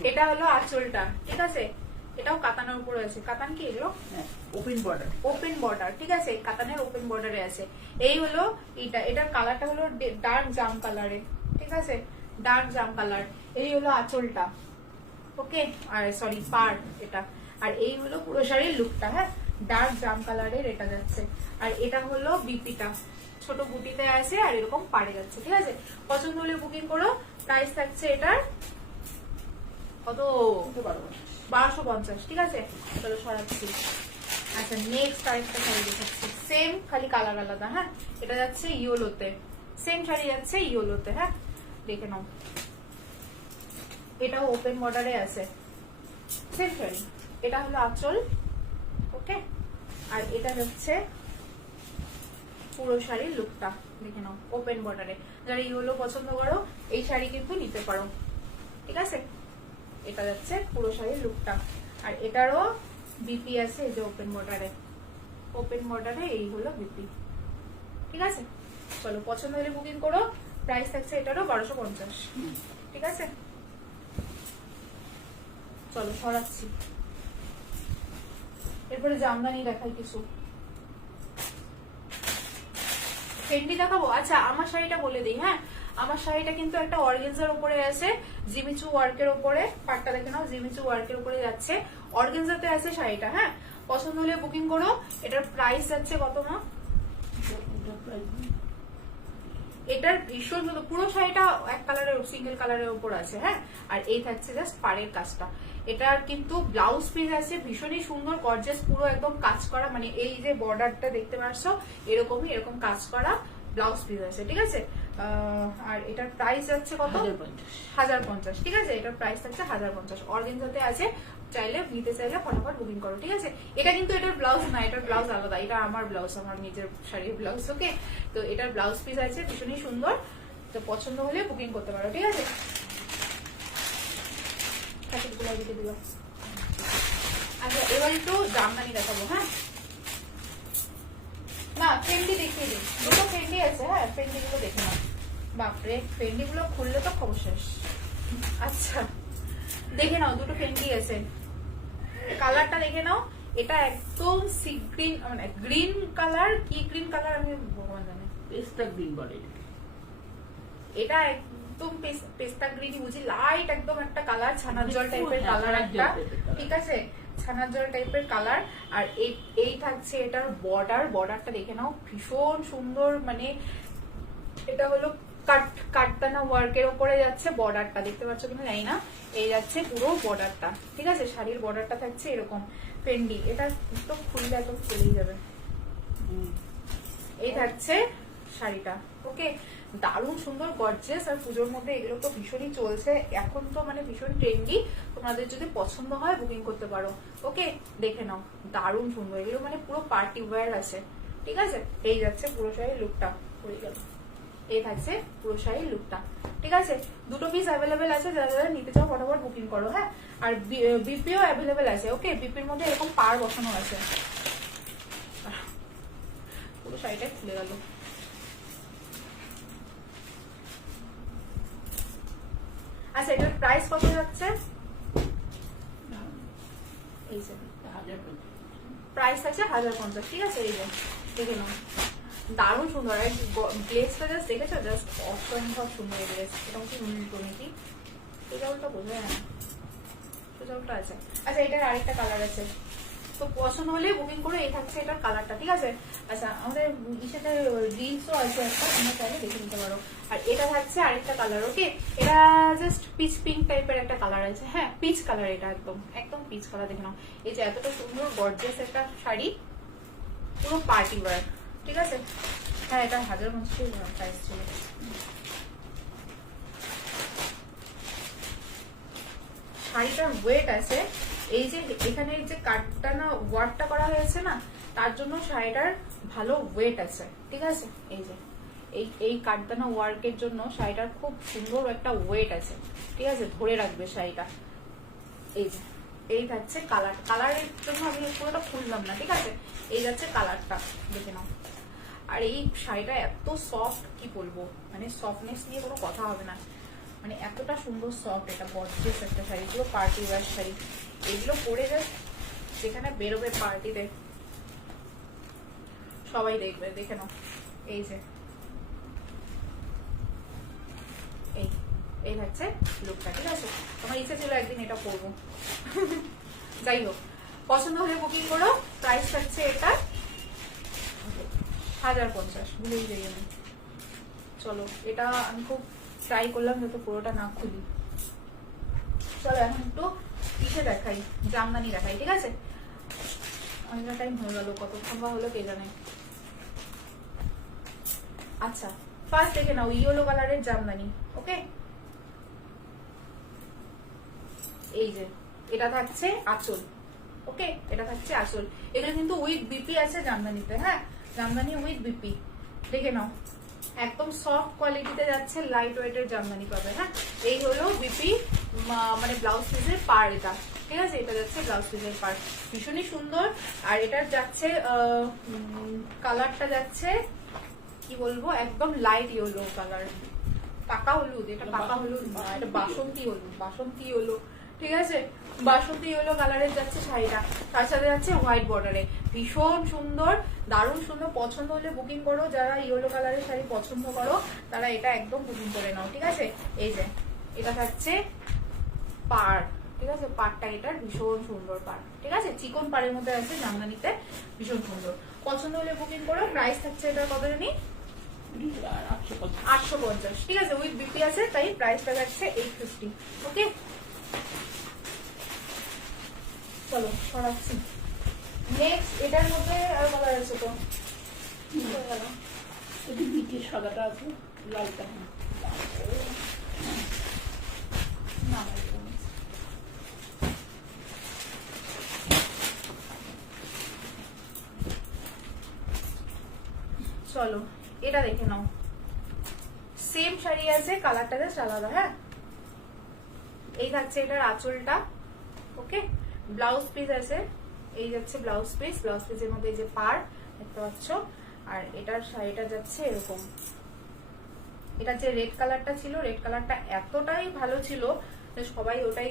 এটা হলো আঁচলটা, ঠিক আছে। এটাও কাতানের উপরে আছে। কাতান কি এগুলো? Open border. ওপেন বর্ডার, ঠিক আছে, কাতানের ওপেন বর্ডারে আছে। এই হলো এটা, এটার কালারটা হলো ডার্ক জাম কালারে, ঠিক আছে, ডার্ক জাম কালার। এই হলো আঁচলটা, ওকে, আর সরি পার এটা। আর এই হলো পুরো শাড়ির লুকটা, হ্যাঁ, ডার্ক জাম কালারের এটা যাচ্ছে। আর এটা হলো বিপিটা, ছোট বুটিতে আছে আর এরকম পাড়ে যাচ্ছে, ঠিক আছে। পছন্দ হলে বুকিং করো। প্রাইস থাকছে এটার কত? 1250, ঠিক আছে। চলো সরাচ্ছি। আচ্ছা, নেক্সট আরেকটা শাড়ি দেখাচ্ছি, সেম খালি কালার আলাদা, হ্যাঁ। এটা যাচ্ছে ইয়েলোতে, সেম শাড়ি যাচ্ছে ইয়েলোতে, হ্যাঁ, দেখে নাও। এটাও ওপেন বর্ডারে আছে, সেম শাড়ি। এটা হলো আঁচল, ওকে। আর এটা হচ্ছে পুরো শাড়ির লুকটা, দেখে নাও, ওপেন বর্ডারে। যারা ইয়েলো পছন্দ করো এই শাড়ি কিন্তু নিতে পারো, ঠিক আছে। এটা যাচ্ছে পুরো শাড়ির লুকটা। আর এটারও বিপি আছে, এই যে ওপেন বর্ডারে, ওপেন বর্ডারে এই হলো বিপি, ঠিক আছে। চলো পছন্দ হলে বুকিং করো। প্রাইস থাকছে এটারও 1250, ঠিক আছে। চলো সরাচ্ছি। এরপরে জামদানি দেখাই কিছু। ফেন্ডি দেখাবো। আচ্ছা, আমার শাড়িটা বলে দিই, হ্যাঁ, আমার শাড়িটা কিন্তু একটা অর্গেনজার উপরে আছে, জিমিচু ওয়ার্কের উপরে, পাটটা দেখে নাও, জিমিচু ওয়ার্কের উপরে যাচ্ছে, অর্গেনজাতে আছে শাড়িটা, হ্যাঁ। পছন্দ হলে বুকিং করো। এটার প্রাইস যাচ্ছে কত না? এটার ভীষণ সুন্দর, পুরো শাড়িটা এক কালারের, সিঙ্গেল কালারের উপর আছে, হ্যাঁ। আর এই থাকছে জাস্ট পাড়ের কাজটা। এটার কিন্তু ব্লাউজ পিস আছে ভীষণই সুন্দর, গর্জিয়াস, পুরো একদম কাজ করা, মানে এই যে বর্ডারটা দেখতে পাচ্ছ এরকমই, এরকম কাজ করা ব্লাউজ পিস আছে, ঠিক আছে। আর এটার প্রাইস যাচ্ছে কত? 1050, ঠিক আছে। এটার প্রাইস থাকছে 1050, অর্গেনজাতে আছে। চাইলে নিতে চাইলে ফটাফট বুকিং করো, ঠিক আছে। এটা কিন্তু এটার ব্লাউজ না, এটার ব্লাউজ আলাদা, এটা আমার ব্লাউজ, আমার নিজের শাড়ির ব্লাউজ, ওকে। তো এটার ব্লাউজ পিস আছে ভীষণই সুন্দর, তো পছন্দ হলে বুকিং করতে পারো, ঠিক আছে। আচ্ছা, এবার একটু জামদানি দেখাবো, হ্যাঁ। না, ফেন্ডি দেখিয়ে দিই, দুটো ফেন্ডি আছে, হ্যাঁ, ফেন্ডি গুলো দেখে নাও। বাপরে, ফেন্ডি গুলো খুললে তো খবর শেষ। আচ্ছা, দেখে নাও, দুটো ফেন্ডি আছে, কালারটা দেখে নাও। এটা একদম সি গ্রিন, মানে গ্রিন কালার, কি গ্রিন কালার আমি ভগবান জানে, পেস্তা গ্রিন বলে। এটা একদম পেস্তা গ্রিনই বুঝি, লাইট একদম একটা কালার, ছানার জল টাইপের কালার একটা, ঠিক আছে, ছানার জল টাইপের কালার। আর এই থাকছে এটার বর্ডারটা দেখে নাও, ভীষণ সুন্দর, মানে এটা হলো কাটতানা ওয়ার্কের উপরে যাচ্ছে, বর্ডারটা দেখতে পাচ্ছ কিনা জানি না, এই যাচ্ছে পুরো বর্ডারটা, ঠিক আছে। শাড়ির বর্ডারটা থাকছে এরকম ফেন্ডি, এটা তো খুললে একদম খুলেই যাবে। এই থাকছে শাড়িটা, ওকে, দারুণ সুন্দর, গর্জিয়াস। আর পুজোর মধ্যে এগুলো তো ভীষণই চলছে এখন, তো মানে ভীষণ ট্রেন্ডি। তোমাদের যদি পছন্দ হয় বুকিং করতে পারো, ওকে। দেখে নাও, দারুণ সুন্দর এগুলো, মানে পুরো পার্টি ওয়্যার আছে, ঠিক আছে। এই যাচ্ছে পুরো শাড়ির লুকটা, হয়ে গেল। এই থাকছে পুরো শাড়ির লুকটা, ঠিক আছে। দুটো পিস অ্যাভেলেবেল আছে, যারা যারা নিতে চাও ফটাফট বুকিং করো, হ্যাঁ। আর বিপিও অ্যাভেলেবেল আছে, ওকে। বিপির মধ্যে এরকম পার বসানো আছে। পুরো শাড়িটা খুলে গেল। আচ্ছা, এটার প্রাইস কত যাচ্ছে? এই যে প্রাইস আছে 1050, ঠিক আছে। এই যে দেখে নাও, দারুণ সুন্দর। আর গ্লেসটা জাস্ট দেখেছো, জাস্ট অসম্ভব সুন্দর এই গ্লেস। এটা হচ্ছে উল্টো নাকি, সোজাউলটা বোঝা যায় না, সোজাউলটা আছে। আচ্ছা, এটার আরেকটা কালার আছে, তো পছন্দ হলে বুকিং করে। এই থাকছে এটার কালারটা, ঠিক আছে। আচ্ছা, আমাদের ইসেতে রিলসও আছে একটা, তোমরা চাইলে দেখে নিতে পারো। আর এটা থাকছে আরেকটা কালার, ওকে। এটা জাস্ট পিচ পিঙ্ক টাইপের একটা কালার আছে, হ্যাঁ, পিচ কালার, এটা একদম একদম পিচ কালার। দেখে নাও, এই যে এতটা সুন্দর গর্জিয়াস একটা শাড়ি, পুরো পার্টি ওয়্যার, ঠিক আছে। হ্যাঁ, এটা 1050 প্রাইস ছিল। শাড়িটার ওয়েট আছে, এই যে এখানে এই যে কাটটানা ওয়ার্কটা করা হয়েছে না, তার জন্য শাড়িটার ভালো ওয়েট আছে, ঠিক আছে। এই যে এই কাটদানা ওয়ার্কের জন্য শাড়িটার খুব সুন্দর একটা ওয়েট আছে, ঠিক আছে, ধরে রাখবে শাড়িটা। এই যে এই থাকছে কালারের জন্য আমি পুরোটা খুললাম না, ঠিক আছে। এই যাচ্ছে কালারটা, দেখে নাও। আর এই শাড়িটা এত সফট, কি বলবো, মানে সফটনেস নিয়ে কোনো কথা হবে না, মানে এতটা সুন্দর সফট, এটা গর্জিয়াস একটা শাড়ি, পুরো পার্টি ওয়্যার শাড়ি। এগুলো পরে জাস্ট যেখানে বেরোবে পার্টিতে সবাই দেখবে, দেখে নাও। এই যে এই হচ্ছে লুকটা, ঠিক আছে? আমার ইচ্ছা ছিল একদিন এটা পরবো। যাই হোক, পছন্দ হলে বুকিং করো। প্রাইস থাকছে এটা 1050, ভুলেই যাই আমি। চলো, এটা আমি খুব ট্রাই করলাম যাতে পুরোটা না খুলি। চলো এখন একটু পিঠে দেখাই, জামদানি দেখাই, ঠিক আছে? অনেকটা টাইম হয়ে গেল, কতক্ষণ বা হলো কে জানে। আচ্ছা, ফার্স্ট দেখে নাও ইয়েলো কালারের জামদানি। ওকে, এই যে এটা থাকছে আঁচল। ওকে, এটা থাকছে আঁচল। এগুলো কিন্তু উইথ বিপি আছে জামদানিতে। হ্যাঁ, জামদানি উইথ বিপি, দেখে নাও। একদম সফট কোয়ালিটিতে যাচ্ছে, লাইট ওয়েটের জামদানি পাবে। হ্যাঁ, এই হলো বিপি, মানে ব্লাউজ পিসের পার এটা, ঠিক আছে? এটা যাচ্ছে ব্লাউজ পিসের পার, ভীষণই সুন্দর। আর এটার যাচ্ছে কালারটা যাচ্ছে কি বলবো, একদম লাইট ইয়েলো কালার, পাকা হলুদ। এটা পাকা হলুদ না, এটা বাসন্তী হলুদ, বাসন্তী হলুদ, ঠিক আছে? বাসন্তী ইয়েলো কালারের যাচ্ছে শাড়িটা, তার সাথে যাচ্ছে হোয়াইট বর্ডারে, ভীষণ সুন্দর, দারুণ সুন্দর। পছন্দ হলে বুকিং করো, যারা ইয়েলো কালারের শাড়ি পছন্দ করো তারা এটা একদম বুকিং করে নাও, ঠিক আছে? এই যে এটা থাকছে পাড়, ঠিক আছে? পাড়টা এটার ভীষণ সুন্দর পাড়, ঠিক আছে? চিকন পাড়ের মধ্যে আছে জামদানিতে, ভীষণ সুন্দর। পছন্দ হলে বুকিং করো। প্রাইস থাকছে এটা কত জানি, 850, ঠিক আছে? উইথ বিপি আছে, তাই প্রাইসটা যাচ্ছে 850। ওকে, চলো সরাচ্ছি। নেক্সট এটার মধ্যে আর কালার আছে তো, বিটের সাদাটা আছে, লালটা না, চলো এটা দেখে নাও। সেম শাড়ি আছে, কালারটা জাস্ট আলাদা। হ্যাঁ, এই থাকছে এটার আঁচলটা। ওকে, ব্লাউজ পিস আছে, এই যাচ্ছে ব্লাউজ পিস, ব্লাউজ পিসের মধ্যে এই যে পার দেখতে পাচ্ছ। আর এটার শাড়িটা যাচ্ছে এরকম। এটা যে রেড কালারটা ছিল, রেড কালারটা এতটাই ভালো ছিল যে সবাই ওটাই,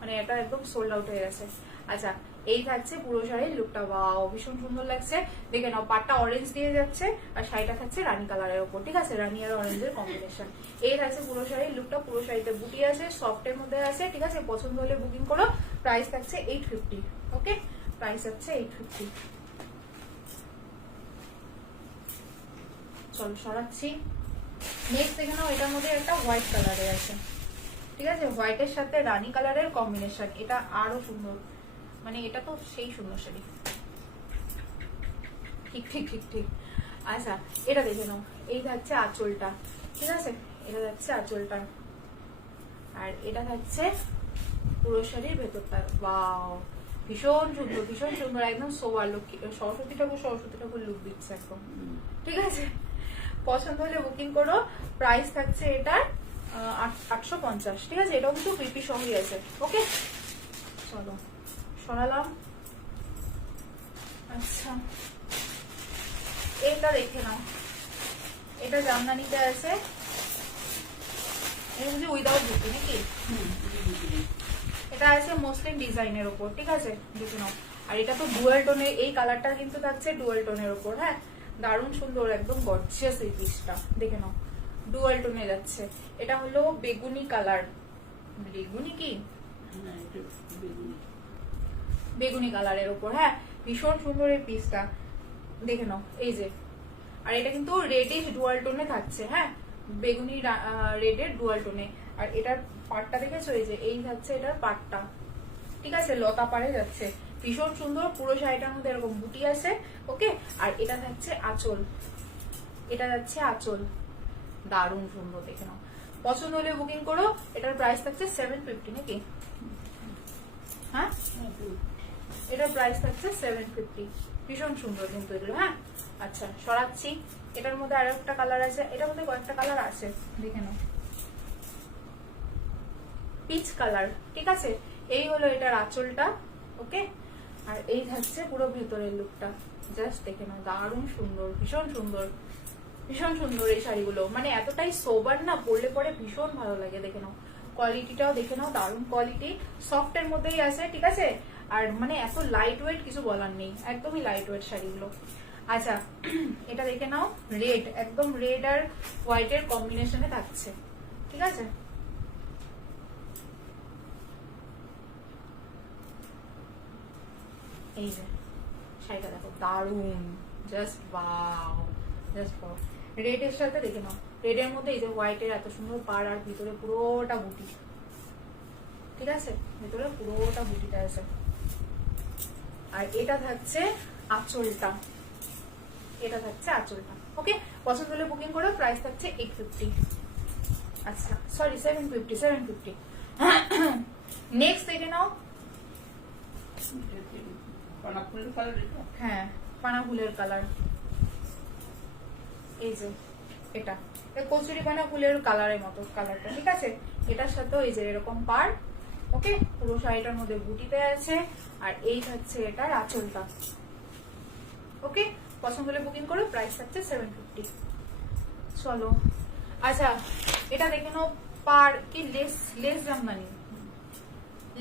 মানে এটা একদম সোল্ড আউট হয়ে গেছে। আচ্ছা, এই থাকছে পুরো শাড়ির লুকটা। ওয়াও, ভীষণ সুন্দর লাগছে, দেখে নাও। পাটটা অরেঞ্জ দিয়ে যাচ্ছে আর শাড়িটা থাকছে রানী কালারের উপর, ঠিক আছে? রানী আর অরেঞ্জের কম্বিনেশন। এই থাকছে পুরো শাড়ির লুকটা। পুরো শাড়িতে বুটি আছে, সফটের মধ্যে আছে, ঠিক আছে? পছন্দ হলে বুকিং করো। প্রাইস থাকছে 850। ওকে, প্রাইস হচ্ছে 850। চল সরাচ্ছি। নেক্সট দেখে নাও, এটার মধ্যে একটা হোয়াইট কালারের আছে, ঠিক আছে? হোয়াইটের সাথে রানী কালারের কম্বিনেশন, এটা আরো সুন্দর, মানে এটা তো সেই সুন্দর শাড়ি। ঠিক ঠিক ঠিক ঠিক। আচ্ছা, এটা দেখে নাও। এই থাকছে আঁচলটা, ঠিক আছে? এটা যাচ্ছে আঁচলটা, আর এটা থাকছে পুরো শাড়ির ভেতরটা। ওয়াও, ভীষণ সুন্দর, ভীষণ সুন্দর, একদম সোবার লুক। সরস্বতী ঠাকুর লুক দিচ্ছে একদম, ঠিক আছে? পছন্দ হলে বুকিং করো। প্রাইস থাকছে এটার 850, ঠিক আছে? এটাও কিন্তু পিপি সঙ্গী আছে। ওকে, চলো সরালাম। আচ্ছা, এটা দেখে নাও। এটা জামদানিতে আছে, এটা হচ্ছে উইদাউট বুটি নাকি? এটা আছে মসলিন ডিজাইনের উপর, ঠিক আছে? দেখে নাও। আর এটা তো ডুয়াল টোনের, এই কালারটা কিন্তু থাকছে ডুয়াল টোনের উপর। হ্যাঁ, দারুণ সুন্দর, একদম গর্জিয়াস এই পিসটা, দেখে নাও। ডুয়াল টোনে যাচ্ছে। এটা হলো বেগুনি কালার, বেগুনি কি, বেগুনি কালারের উপর। হ্যাঁ, ভীষণ সুন্দর এই পিসটা, দেখে নাও। এই যে, আর এটা কিন্তু রেডিশ ডুয়াল টোনে থাকছে। হ্যাঁ, বেগুনি রেডের ডুয়াল টোনে। আর এটার পাটটা দেখেছো, এই যে এই থাকছে এটার পাটটা, ঠিক আছে? লতা পাড়ে যাচ্ছে, ভীষণ সুন্দর। পুরো শাড়িটার মধ্যে এরকম বুটি আছে। ওকে, আর এটা থাকছে আঁচল, এটা যাচ্ছে আঁচল, দারুণ সুন্দর, দেখে নাও। পছন্দ হলে বুকিং করো। এটার প্রাইস থাকছে 750 নাকি? হ্যাঁ, এটার প্রাইস থাকছে 750। ভীষণ সুন্দর কিন্তু এগুলো। হ্যাঁ, আচ্ছা সরাচ্ছি। এটার মধ্যে আরো একটা কালার আছে, এটার মধ্যে কয়েকটা কালার আছে, দেখে নাও। পিচ কালার, ঠিক আছে? এই হলো এটার আঁচলটা। ওকে, আর এই থাকছে পুরো ভেতরের লুকটা, জাস্ট দেখে নাও, দারুণ সুন্দর, ভীষণ সুন্দর। ভীষণ সুন্দর এই শাড়িগুলো, মানে এতটাই সোবার না, পরলে পরে ভীষণ ভালো লাগে। দেখে নাও কোয়ালিটিটাও, দেখে নাও দারুণ কোয়ালিটি, সফটের মধ্যেই আছে, ঠিক আছে। আর মানে এত লাইট ওয়েট কিছু বলার নেই, একদমই লাইট ওয়েট শাড়িগুলো। আচ্ছা এটা দেখে নাও, রেড, একদম রেড আর হোয়াইটের কম্বিনেশনে থাকছে, ঠিক আছে। এই যে শাড়িটা দেখো দারুন, just wow, just wow. Red এর সাথে দেখে নাও, রেড এর মধ্যে এই যে হোয়াইটের এত সুন্দর পাড় আর ভিতরে পুরোটা বুটি, ঠিক আছে, ভিতরে পুরোটা বুটিটা আছে। আর এটা থাকছে আঁচলটা, এটা থাকছে আঁচলটা। ওকে, পছন্দ হলে বুকিং করো, প্রাইস থাকছে 850। আচ্ছা সরি 750। নেক্সট দেখে নাও, পানাপুরের কালার এটা। হ্যাঁ পানা ফুলের কালার, এই যে এটা কচুরি পানা ফুলের কালারের মতো কালারটা, ঠিক আছে। এটার সাথেও এই যে এরকম পাড়, ওকে, পুরো শাড়িটার মধ্যে বুটিতে আছে। আর এই থাকছে এটার আঁচলটা, ওকে, পছন্দ হলে বুকিং করো, প্রাইস থাকছে 750। চলো আচ্ছা এটা দেখে নাও, পাড় কি less, less Jamdani,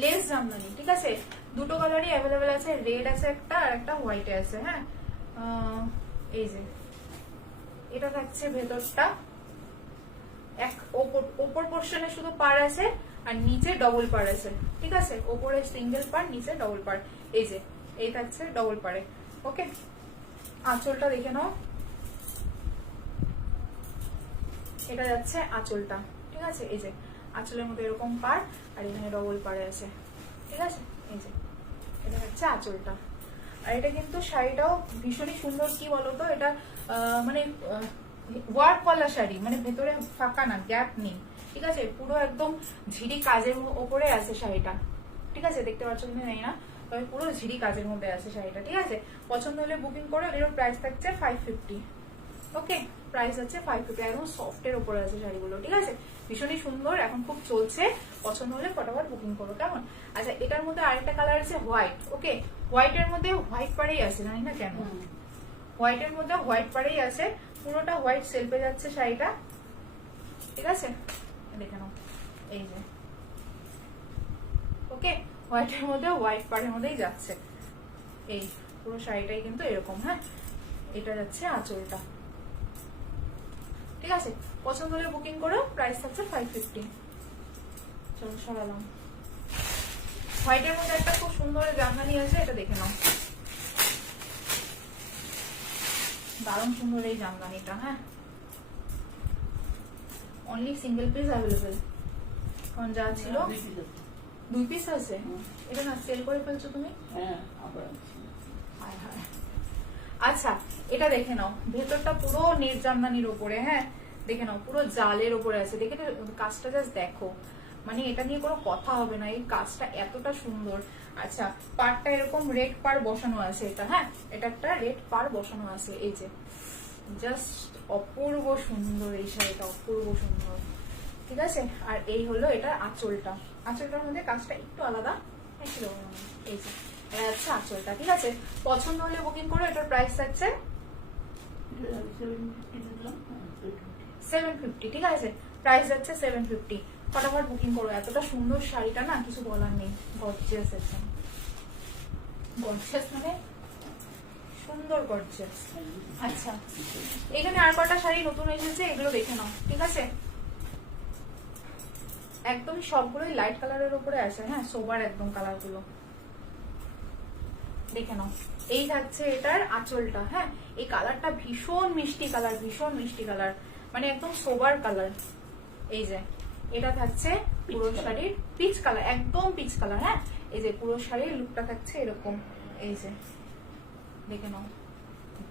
less Jamdani, ঠিক আছে। দুটো কালারই অ্যাভেলেবেল আছে, রেড আছে একটা আর একটা হোয়াইটে আছে। হ্যাঁ এই যে এটা থাকছে ভেতরটা, এক ওপর পোর্শনে শুধু পাড় আছে আর নিচে ডবল পাড় আছে, ঠিক আছে। ওপরে সিঙ্গেল পাড়, নিচে ডবল পাড়, এই যে এই থাকছে ডবল পাড়ে, ওকে। আঁচলটা দেখে নাও, এটা যাচ্ছে আঁচলটা, ঠিক আছে। এই যে আঁচলের মধ্যে এরকম পাড় আর এখানে ডবল পাড়ে আছে, ঠিক আছে। এই যে এটা হচ্ছে আঁচলটা। আর এটা কিন্তু শাড়িটাও ভীষণই সুন্দর, কি বলতো এটা মানে ওয়ার্ক ওয়ালা শাড়ি, মানে ভেতরে ফাঁকা না, গ্যাপ নেই, ঠিক আছে। পুরো একদম ঝিরি কাজের ওপরে আছে শাড়িটা, ঠিক আছে। দেখতে পাচ্ছ কিনা জানি না, তবে পুরো ঝিরি কাজের মধ্যে আছে শাড়িটা, ঠিক আছে। পছন্দ হলে বুকিং করো, এর প্রাইস থাকছে 550, ওকে। প্রাইস আছে 550, একদম সফটের উপরে আছে শাড়িগুলো, ঠিক আছে। ভীষণই সুন্দর, এখন খুব চলছে, পছন্দ হলে ফটাফট বুকিং করো, কেমন। আচ্ছা এটার মধ্যে আরেকটা কালার আছে হোয়াইট, ওকে। হোয়াইটের মধ্যে হোয়াইট পাড়েই আছে, জানি না কেন, হোয়াইটের মধ্যে হোয়াইট পাড়েই আছে, পুরোটা হোয়াইট সেলফে যাচ্ছে শাড়িটা, ঠিক আছে। দেখে নাও, এই যে ওকে, হোয়াইটের মধ্যে হোয়াইট পাড়ের মধ্যেই যাচ্ছে, এই পুরো শাড়িটাই কিন্তু এরকম। হ্যাঁ এটা যাচ্ছে আঁচলটা, ঠিক আছে। পছন্দ হলে বুকিং করো, প্রাইস থাকছে 550। চলো সরালাম। হোয়াইটের মধ্যে একটা খুব সুন্দর জামদানি আছে, এটা দেখে নাও, দারুণ সুন্দর এই জামদানিটা। হ্যাঁ অনলি সিঙ্গেল পিস অ্যাভেলেবেল, কারণ যা ছিল 2 পিস আছে। এটা না সেল করে ফেলছো তুমি? হ্যাঁ আবার আচ্ছা এটা দেখে নাও, ভেতরটা পুরো নেট জামদানির উপরে, হ্যাঁ দেখে নাও পুরো জালের উপরে আছে, দেখে কাজটা জাস্ট দেখো, মানে এটা নিয়ে কোনো কথা হবে না, এই কাজটা এতটা সুন্দর। আচ্ছা পাড়টা এরকম রেড পাড় বসানো আছে, এটা হ্যাঁ এটা একটা রেড পাড় বসানো আছে, এই যে জাস্ট অপূর্ব সুন্দর এই শাড়িটা, অপূর্ব সুন্দর, ঠিক আছে। আর এই হলো এটা আঁচলটা, আঁচলটার মধ্যে কাজটা একটু আলাদা, এই যে এটা হচ্ছে আঁচলটা, ঠিক আছে। পছন্দ হলে বুকিং করো, এটার প্রাইস থাকছে 750, ঠিক আছে। প্রাইস যাচ্ছে 750, ফটাফট বুকিং করো। এতটা সুন্দর শাড়িটা না কিছু বলার নেই, গর্জিয়াস একদম, গর্জিয়াস মানে সুন্দর গর্জিয়াস। আচ্ছা এখানে আর কটা শাড়ি নতুন এসেছে, এগুলো দেখে নাও, ঠিক আছে। একদম সবগুলোই লাইট কালারের উপরে আছে, হ্যাঁ সোবার একদম কালার গুলো, দেখে নাও। এই থাকছে এটার আঁচলটা, হ্যাঁ এই কালারটা ভীষণ মিষ্টি কালার, ভীষণ মিষ্টি কালার, মানে একদম সোবার কালার। এই যে এটা থাকছে পুরো শাড়ির পিচ কালার, একদম পিচ কালার, হ্যাঁ এই যে পুরো শাড়ির লুকটা থাকছে এরকম, এই যে দেখে নাও,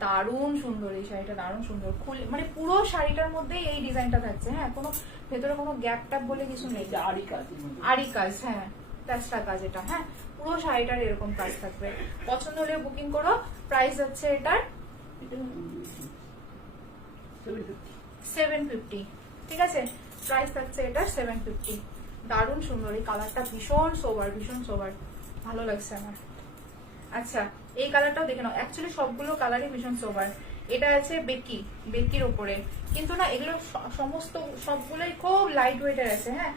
দারুণ সুন্দর এই শাড়িটা, দারুণ সুন্দর, মানে পুরো শাড়িটার মধ্যে এই ডিজাইনটা থাকছে, হ্যাঁ কোনো ভেতরে কোনো গ্যাপ ট্যাপ বলে কিছু নেই, আরি কাজ, হ্যাঁ প্লাস্টার কাজ এটা, হ্যাঁ পুরো শাড়িটার এরকম কাজ থাকবে। পছন্দ হলে বুকিং করো, প্রাইস হচ্ছে এটার 750, ঠিক আছে। প্রাইস থাকছে এটার 750, দারুণ সুন্দর এই কালারটা, ভীষণ সোবার, ভীষণ সোবার, ভালো লাগছে আমার। আচ্ছা এই কালারটাও দেখে নাও, অ্যাকচুয়ালি সবগুলো কালারই ভীষণ সোবার। এটা আছে বেকি, বেকির উপরে, কিন্তু না এগুলো সমস্ত সবগুলোই খুব লাইট ওয়েটের আছে। হ্যাঁ,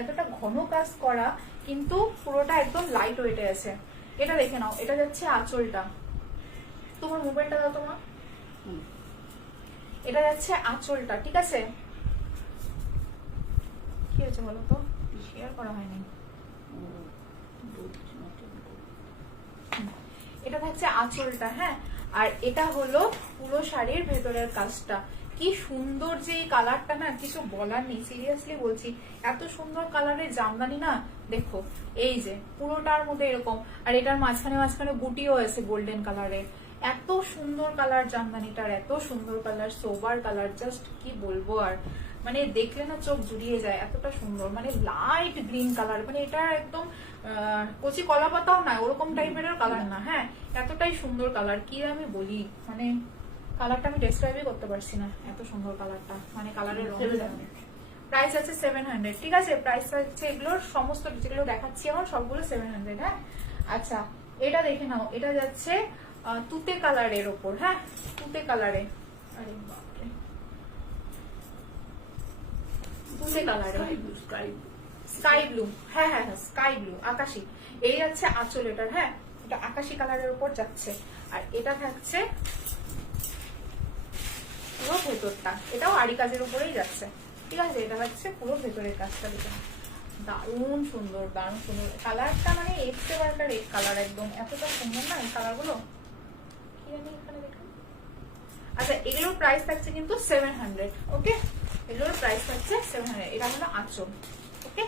এতটা ঘন কাজ করা, কিন্তু পুরোটা একদম লাইট ওয়েটে আছে। এটা দেখে নাও, এটা যাচ্ছে আঁচলটা। তোমার মোবাইলটা দাও তোমার। এটা যাচ্ছে আঁচলটা, ঠিক আছে? কি হয়েছে বলো তো, শেয়ার করা হয়নি। এটা থাকছে আঁচলটা। হ্যাঁ, আর এটা হলো পুরো শাড়ির ভেতরের কাজটা। কি সুন্দর যে এই কালারটা, না কিছু বলার নেই, সিরিয়াসলি বলছি। এত সুন্দর কালারের জামদানি না, দেখো এই যে পুরোটার মধ্যে এরকম, আর এটার মাঝখানে মাঝখানে বুটিও আছে গোল্ডেন কালারের। এত সুন্দর কালার জামদানিটার, এত সুন্দর কালার, সোবার কালার, জাস্ট কি বলবো আর, মানে দেখলে না চোখ জুড়িয়ে যায়, এতটা সুন্দর। মানে লাইট গ্রিন কালার, মানে এটা একদম কচি কলা পাতাও না, ওরকম টাইপের কালার না। হ্যাঁ, এতটাই সুন্দর কালার, কি আমি বলি, মানে কালারটা আমি ডেসক্রাইবই করতে পারছি না, এত সুন্দর কালারটা, মানে কালারের রং। প্রাইস আছে 700, ঠিক আছে? প্রাইস হচ্ছে এগুলোর সমস্ত যেগুলো দেখাচ্ছি আমার সবগুলো 700। হ্যাঁ, আচ্ছা এটা দেখে নাও, এটা যাচ্ছে তুতে কালারের ওপর। হ্যাঁ, তুতে কালারে, আরে বাপরে, তুতে কালারে, স্কাই ব্লু। হ্যাঁ হ্যাঁ হ্যাঁ, স্কাই ব্লু, আকাশি। এই যাচ্ছে আঁচল এটার। হ্যাঁ, এটা আকাশি কালারের উপর যাচ্ছে। আর এটা থাকছে পুরো ভেতরটা, এটাও আড়ি কাজের উপরেই যাচ্ছে, ঠিক আছে? এটা হচ্ছে পুরো ভেতরের কাজটা। দেখে দারুণ সুন্দর, দারুণ সুন্দর কালারটা, মানে এক্সে বারটা রেড কালার, একদম এতটা সুন্দর না এই কালার গুলো। কি জানি এখানে দেখুন। আচ্ছা, এগুলোর প্রাইস থাকছে কিন্তু 700। ওকে, এগুলোর প্রাইস থাকছে 700। এটা হলো আঁচল। ওকে,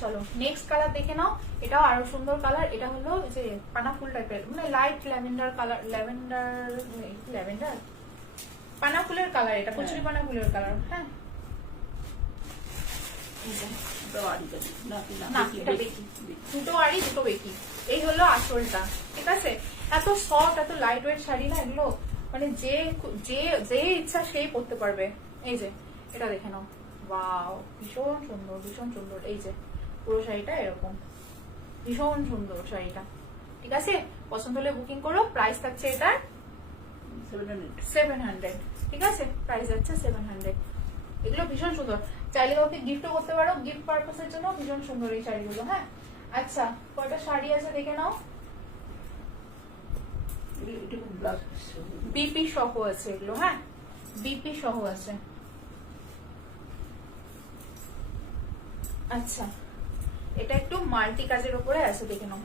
চলো নেক্সট কালার দেখে নাও। এটাও আরো সুন্দর কালার। এটা হলো যে পানা ফুল টাইপের, মানে লাইট ল্যাভেন্ডার কালার, ল্যাভেন্ডার পানা ফুলের কালার। এটা কচুরি পানা ফুলের কালার। হ্যাঁ, না এটা বেকি, দুটো আড়ি দুটো বেকি। এই হলো আঁচলটা, ঠিক আছে? এত সফট, এত লাইট ওয়েট শাড়ি না এগুলো, মানে যে যে যে ইচ্ছা সেই পরতে পারবে। এই যে এটা দেখে নাও, ওয়াও, ভীষণ সুন্দর, ভীষণ সুন্দর। এই যে পুরো শাড়িটা এরকম, ভীষণ সুন্দর শাড়িটা, ঠিক আছে? পছন্দ হলে বুকিং করো। প্রাইস থাকছে এটার 700, ঠিক আছে? প্রাইস যাচ্ছে 700। এগুলো ভীষণ সুন্দর, চাইলে কাউকে গিফটও করতে পারো, গিফট পারপাসের জন্য ভীষণ সুন্দর এই শাড়িগুলো। হ্যাঁ, আচ্ছা কয়টা শাড়ি আছে দেখে নাও। বিপি সহ আছে এগুলো। হ্যাঁ, বিপি সহ আছে। আচ্ছা, এটা একটু মাল্টি কাজের উপরে আছে, দেখে নাও।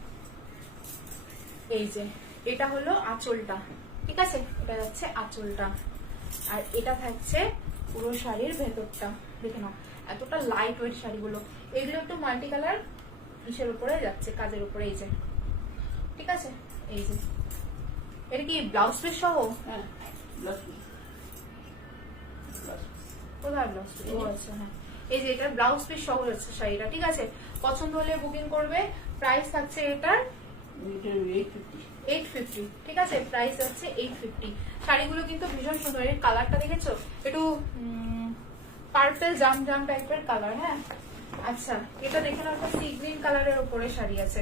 এই যে এটা হলো আঁচলটা, ঠিক আছে? এটা যাচ্ছে আঁচলটা, আর এটা থাকছে পুরো শাড়ির ভেতরটা। দেখে নাও, এতটা লাইট ওয়েট শাড়িগুলো। এগুলো একটু মাল্টি কালার কিসের উপরে যাচ্ছে, কাজের উপরে। এই যে, ঠিক আছে? এই যে এটা কি ব্লাউজ পিস সহ? হ্যাঁ, কোথায় ব্লাউজ পিস? ও আচ্ছা, হ্যাঁ, এই যে এটা ব্লাউজ পিস সহ হচ্ছে শাড়িটা, ঠিক আছে? পছন্দ হলে বুকিং করবে। প্রাইস থাকছে এটার 850, ঠিক আছে? প্রাইস হচ্ছে 850। শাড়িগুলো কিন্তু ভীষণ সুন্দর। এর কালারটা দেখেছো, একটু পার্পল জাম জাম টাইপের কালার। হ্যাঁ, আচ্ছা এটা দেখে নাও, একটা সি গ্রিন কালারের উপরে শাড়ি আছে,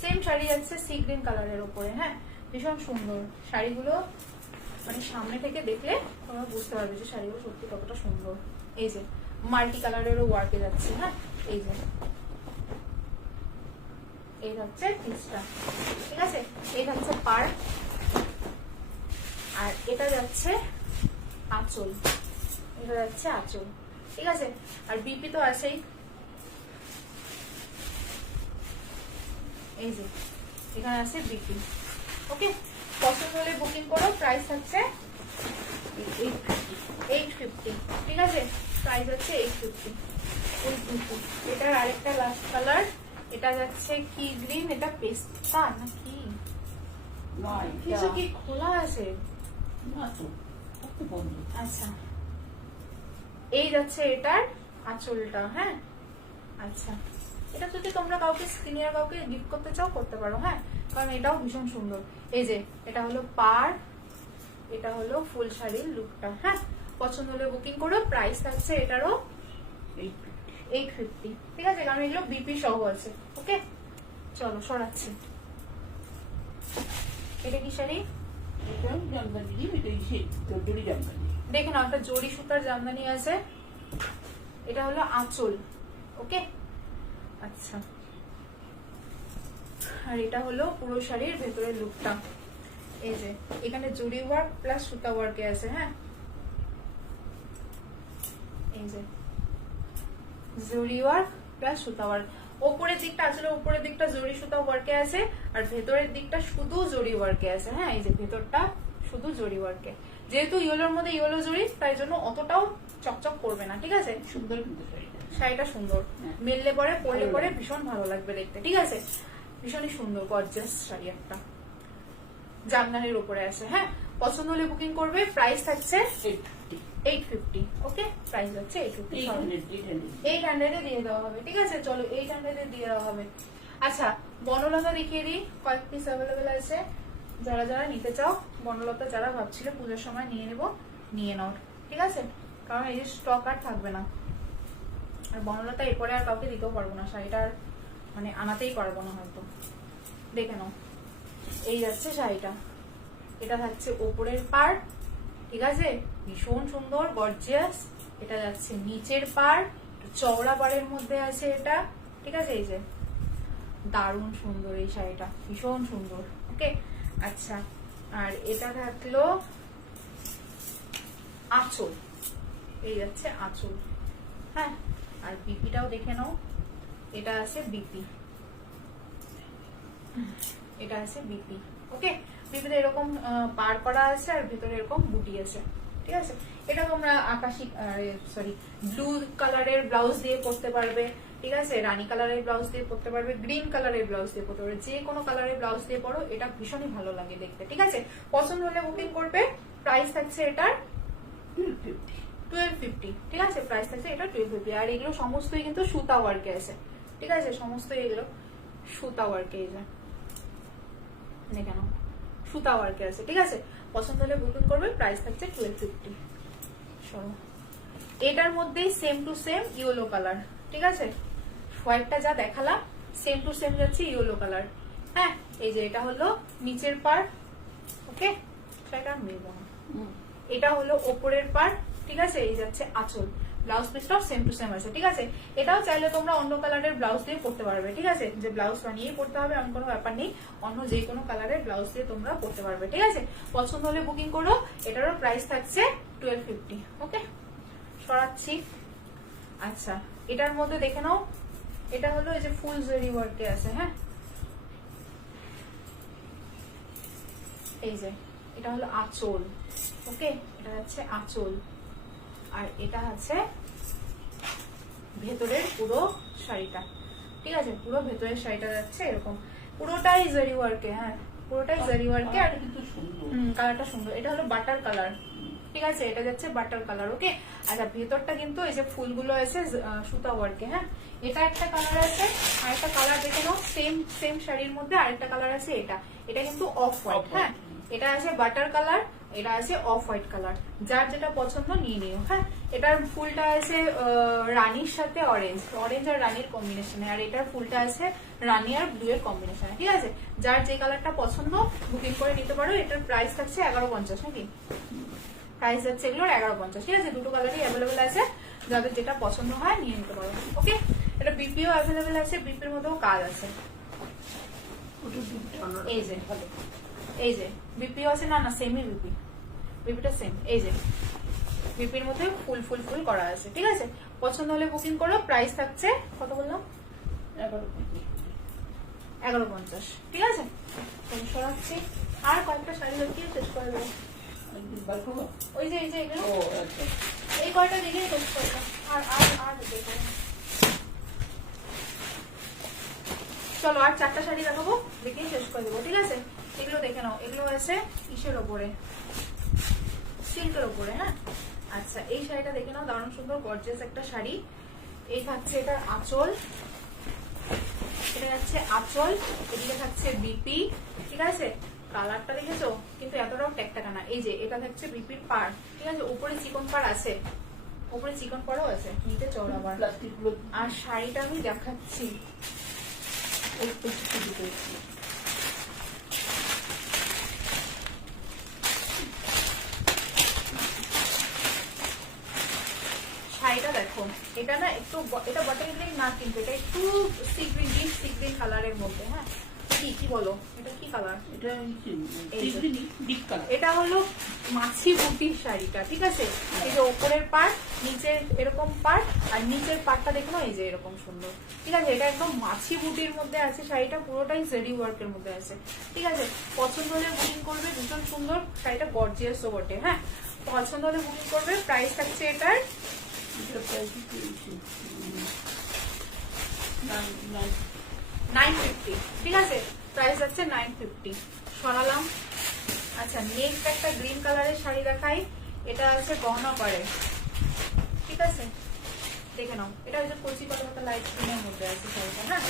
সেম শাড়ি আছে সি গ্রিন কালারের উপরে। হ্যাঁ, ভীষণ সুন্দর শাড়িগুলো, মানে সামনে থেকে দেখলে তোমরা বুঝতে পারবে যে শাড়িগুলো সত্যি কতটা সুন্দর। এই যে মাল্টি কালারেরও ওয়ার্কে যাচ্ছে। হ্যাঁ, এই যে এই হচ্ছে পিসটা, ঠিক আছে? এই হচ্ছে পার, আর এটা যাচ্ছে আঁচল, এটা যাচ্ছে আঁচল, ঠিক আছে? আর বিপি তো আছেই। এই যে এখানে আছে বিপি। ওকে, পছন্দ হলে বুকিং করো। প্রাইস হচ্ছে 850, ঠিক আছে? প্রাইস হচ্ছে 850। এটার আরেকটা লাস্ট কালার, এটা যাচ্ছে কি গ্রিন, এটা পেস্তা না কি, কিছু কি খোলা আছে? আচ্ছা, এই যাচ্ছে এটার আঁচলটা। হ্যাঁ, আচ্ছা এটা যদি তোমরা কাউকে সিনিয়র কাউকে গিফট করতে চাও করতে পারো। হ্যাঁ, কারণ এটাও ভীষণ সুন্দর। এই যে এটা হলো পার, এটা হলো ফুল শাড়ির লুকটা। হ্যাঁ, পছন্দ হলে বুকিং করো। প্রাইস থাকছে এটারও 850, ঠিক আছে? কারণ এগুলো বিপি সহ আছে। ওকে, চলো সরাচ্ছি। এটা কি শাড়ি? এটা জামদানি, এটা সেই জরি জামদানি। দেখে নাও, একটা জরি সুতার জামদানি আছে। এটা হলো আঁচল। ওকে, আচ্ছা। আর এটা হলো পুরো শাড়ির ভেতরের লুকটা। এই যে এখানে জরি ওয়ার্ক প্লাস সুতা ওয়ার্কে আছে। হ্যাঁ, এই যে জরি ওয়ার্ক প্লাস সুতা ওয়ার্ক। ওপরের দিকটা আসলে উপরের দিকটা জরি সুতা ওয়ার্কে আছে, আর ভেতরের দিকটা শুধু জরি ওয়ার্কে আছে। হ্যাঁ, এই যে ভেতরটা শুধু জরি ওয়ার্কে। যেহেতু ইয়েলোর মধ্যে ইয়েলো জরি, তাই জন্য অতটাও চকচক করবে না। ঠিক আছে, সুন্দর কিন্তু শাড়িটা। শাড়িটা সুন্দর, মেললে পরে পরলে পরে ভীষণ ভালো লাগবে দেখতে। ঠিক আছে, ভীষণই সুন্দর গর্জিয়াস শাড়ি একটা, জামদানির উপরে আছে। হ্যাঁ, পছন্দ হলে বুকিং করবে। প্রাইস থাকছে 850। ওকে, প্রাইস হচ্ছে 800 দিয়ে দেওয়া হবে। ঠিক আছে, চলো 800 দিয়ে দেওয়া হবে। আচ্ছা, বনলতা দেখিয়ে দিই, কয়েক পিস অ্যাভেলেবেল আছে। যারা যারা নিতে চাও, বনলতা যারা ভাবছিল পুজোর সময় নিয়ে নেবো, নিয়ে নাও। ঠিক আছে, কারণ এই যে স্টক আর থাকবে না। আর বনলতা এরপরে আর কাউকে দিতেও পারবো না, শাড়িটার মানে আনাতেই পারবো না হয়তো। দেখে নাও, এই যাচ্ছে শাড়িটা। এটা থাকছে ওপরের পাড়। ঠিক আছে, ভীষণ সুন্দর গর্জিয়াস। এটা যাচ্ছে নিচের পাড়, চওড়া পাড়ের মধ্যে আছে এটা। ঠিক আছে, এই যে দারুণ সুন্দর এই শাড়িটা, ভীষণ সুন্দর। ওকে, আচ্ছা। আর এটা থাকলো আঁচল। এই যাচ্ছে আঁচল। হ্যাঁ, আর বিপিটাও দেখে নাও। এটা আছে বিপি, এটা আছে বিপি। ওকে, বিপিতে এরকম পার করা আছে, আর ভিতরে এরকম বুটি আছে। ঠিক আছে, এটা তোমরা আকাশি সরি ব্লু কালারের ব্লাউজ দিয়ে পরতে পারবে। ঠিক আছে, রানী কালারের ব্লাউজ দিয়ে পরতে পারবে, গ্রিন কালারের ব্লাউজ দিয়ে পরতে পারবে, যে কোনো কালারের ব্লাউজ দিয়ে পরো, এটা ভীষণই ভালো লাগে দেখতে। ঠিক আছে, পছন্দ হলে বুকিং করবে। প্রাইস থাকছে এটার 1250। ঠিক আছে, প্রাইস থাকছে এটা 1250। আর এগুলো সমস্তই কিন্তু সুতা ওয়ার্কে আছে। ঠিক আছে, সমস্ত এগুলো সুতা ওয়ার্কে, এই যে দেখে নাও, সুতা ওয়ার্কে আছে। ঠিক আছে, পছন্দ হলে বুকিং করবে। প্রাইস থাকছে 1250। সরো, এটার মধ্যেই same to same yellow colour. ঠিক আছে, হোয়াইটটা যা দেখালাম সেম টু সেম যাচ্ছে ইয়েলো কালার। হ্যাঁ, এই যে এটা হলো নিচের পার্ট। ওকে, সেটা মিলবো না। এটা হলো ওপরের পার্ট। ঠিক আছে, এই যাচ্ছে আঁচল। ব্লাউজ পিসটাও সেম টু সেম আছে। ঠিক আছে, এটাও চাইলে তোমরা অন্য কালারের ব্লাউজ দিয়ে পরতে পারবে। ঠিক আছে, যে ব্লাউজ বানিয়ে পরতে হবে এমন কোনো ব্যাপার নেই, অন্য যে কোনো কালারের ব্লাউজ দিয়ে তোমরা পরতে পারবে। ঠিক আছে, পছন্দ হলে বুকিং করো। এটারও প্রাইস থাকছে 1250। ওকে, সরাচ্ছি। আচ্ছা, এটার মধ্যে দেখে নাও, এটা হলো এই যে ফুল জরি ওয়ার্কে আছে। হ্যাঁ, এই যে এটা হলো আঁচল। ওকে, এটা হচ্ছে আঁচল, আর এটা আছে ভেতরের পুরো শাড়িটা। ঠিক আছে, পুরো ভেতরের শাড়িটা যাচ্ছে এরকম, পুরোটাই জরি ওয়ার্কে। হ্যাঁ, পুরোটাই জরি ওয়ার্কে। আর কালারটা সুন্দর। এটা হলো বাটার কালার। ঠিক আছে, এটা যাচ্ছে বাটার কালার। ওকে, আচ্ছা, ভেতরটা কিন্তু এই যে ফুলগুলো আছে সুতা ওয়ার্কে। হ্যাঁ, এটা একটা কালার আছে, আর একটা কালার দেখে নাও, সেম সেম শাড়ির মধ্যে আরেকটা কালার আছে। এটা এটা কিন্তু অফ হোয়াইট। হ্যাঁ, এটা আছে বাটার কালার, এটা আছে অফ হোয়াইট কালার। যার যেটা পছন্দ নিয়ে নিও। হ্যাঁ, এটার ফুলটা আছে রানীর সাথে অরেঞ্জ, অরেঞ্জ আর রানীর কম্বিনেশনে, আর এটার ফুলটা আছে রানী আর ব্লু এর কম্বিনেশনে। ঠিক আছে, যার যে কালারটা পছন্দ বুকিং করে নিতে পারো। এটার প্রাইস থাকছে 1150। নাকি প্রাইস যাচ্ছে এগুলোর 1150। ঠিক আছে, দুটো কালারই অ্যাভেলেবেল আছে, যাদের যেটা পছন্দ হয় নিয়ে নিতে পারো। ওকে, এটা বিপিও অ্যাভেলেবেল আছে, বিপির মধ্যেও কাজ আছে। এই যে এই যে বিপিও আছে, না না সেমই বিপি, বিপিটা সেম। এই যে বিপির মধ্যে ফুল ফুল ফুল করা আছে। ঠিক আছে, পছন্দ হলে বুকিং করো। প্রাইস থাকছে কত বললাম? 1150। ঠিক আছে, সরাচ্ছি। আর কয়েকটা শাড়ি দেখিয়ে শেষ করে দেবো। ওই যে এই যে এগুলো, এই কয়টা দেখে শেষ করে দাও। আর আর আর দেখো, চলো আর 4টা শাড়ি দেখাবো, দেখিয়ে শেষ করে দেবো। ঠিক আছে, এগুলো দেখে নাও। এগুলো আছে ইসের ওপরে, সিল্কের ওপরে। হ্যাঁ, আচ্ছা, এই শাড়িটা দেখে নাও, দারুণ সুন্দর গর্জিয়াস একটা শাড়ি। এই থাকছে এটা আঁচল, এটা যাচ্ছে আঁচল, এদিকে থাকছে বিপি। ঠিক আছে, কালারটা দেখেছো কিন্তু এতটাও ট্যাকটাকা না। এই যে এটা থাকছে বিপির পাড়। ঠিক আছে, উপরে চিকন পাড় আছে, উপরে চিকন পাড়ও আছে, নিচে চওড়া পাড়। আর শাড়িটা আমি দেখাচ্ছি, এটা না একটু এটা বটল গ্রিন না, কিন্তু এটা একটু sea green, deep sea green কালারের মধ্যে। হ্যাঁ, কি বলো এটা কি কালার? এটা ডিপ কালার। এটা হলো মাছি বুটির শাড়িটা, ঠিক আছে? এই যে ওপরের পার্ট, নিচের এরকম পার্ট, আর নিচের পার্টটা দেখো এই যে এরকম সুন্দর, ঠিক আছে? এটা একদম মাছি বুটির মধ্যে আছে শাড়িটা, পুরোটাই জেরি ওয়ার্কের মধ্যে আছে, ঠিক আছে? পছন্দ হলে বুকিং করবে, ভীষণ সুন্দর শাড়িটা, গর্জিয়াসও বটে। হ্যাঁ, পছন্দ হলে বুকিং করবে। প্রাইস থাকছে এটার 950, ঠিক আছে? প্রাইস আছে 950। সরালাম। আচ্ছা, নেক্সট একটা গ্রিন কালারের শাড়ি দেখাই। এটা আছে গহনা পাড়ে, ঠিক আছে? দেখে নাও, এটা হচ্ছে কচি পাতা লাইট গ্রিনের মধ্যে আছে শাড়িটা। হ্যাঁ,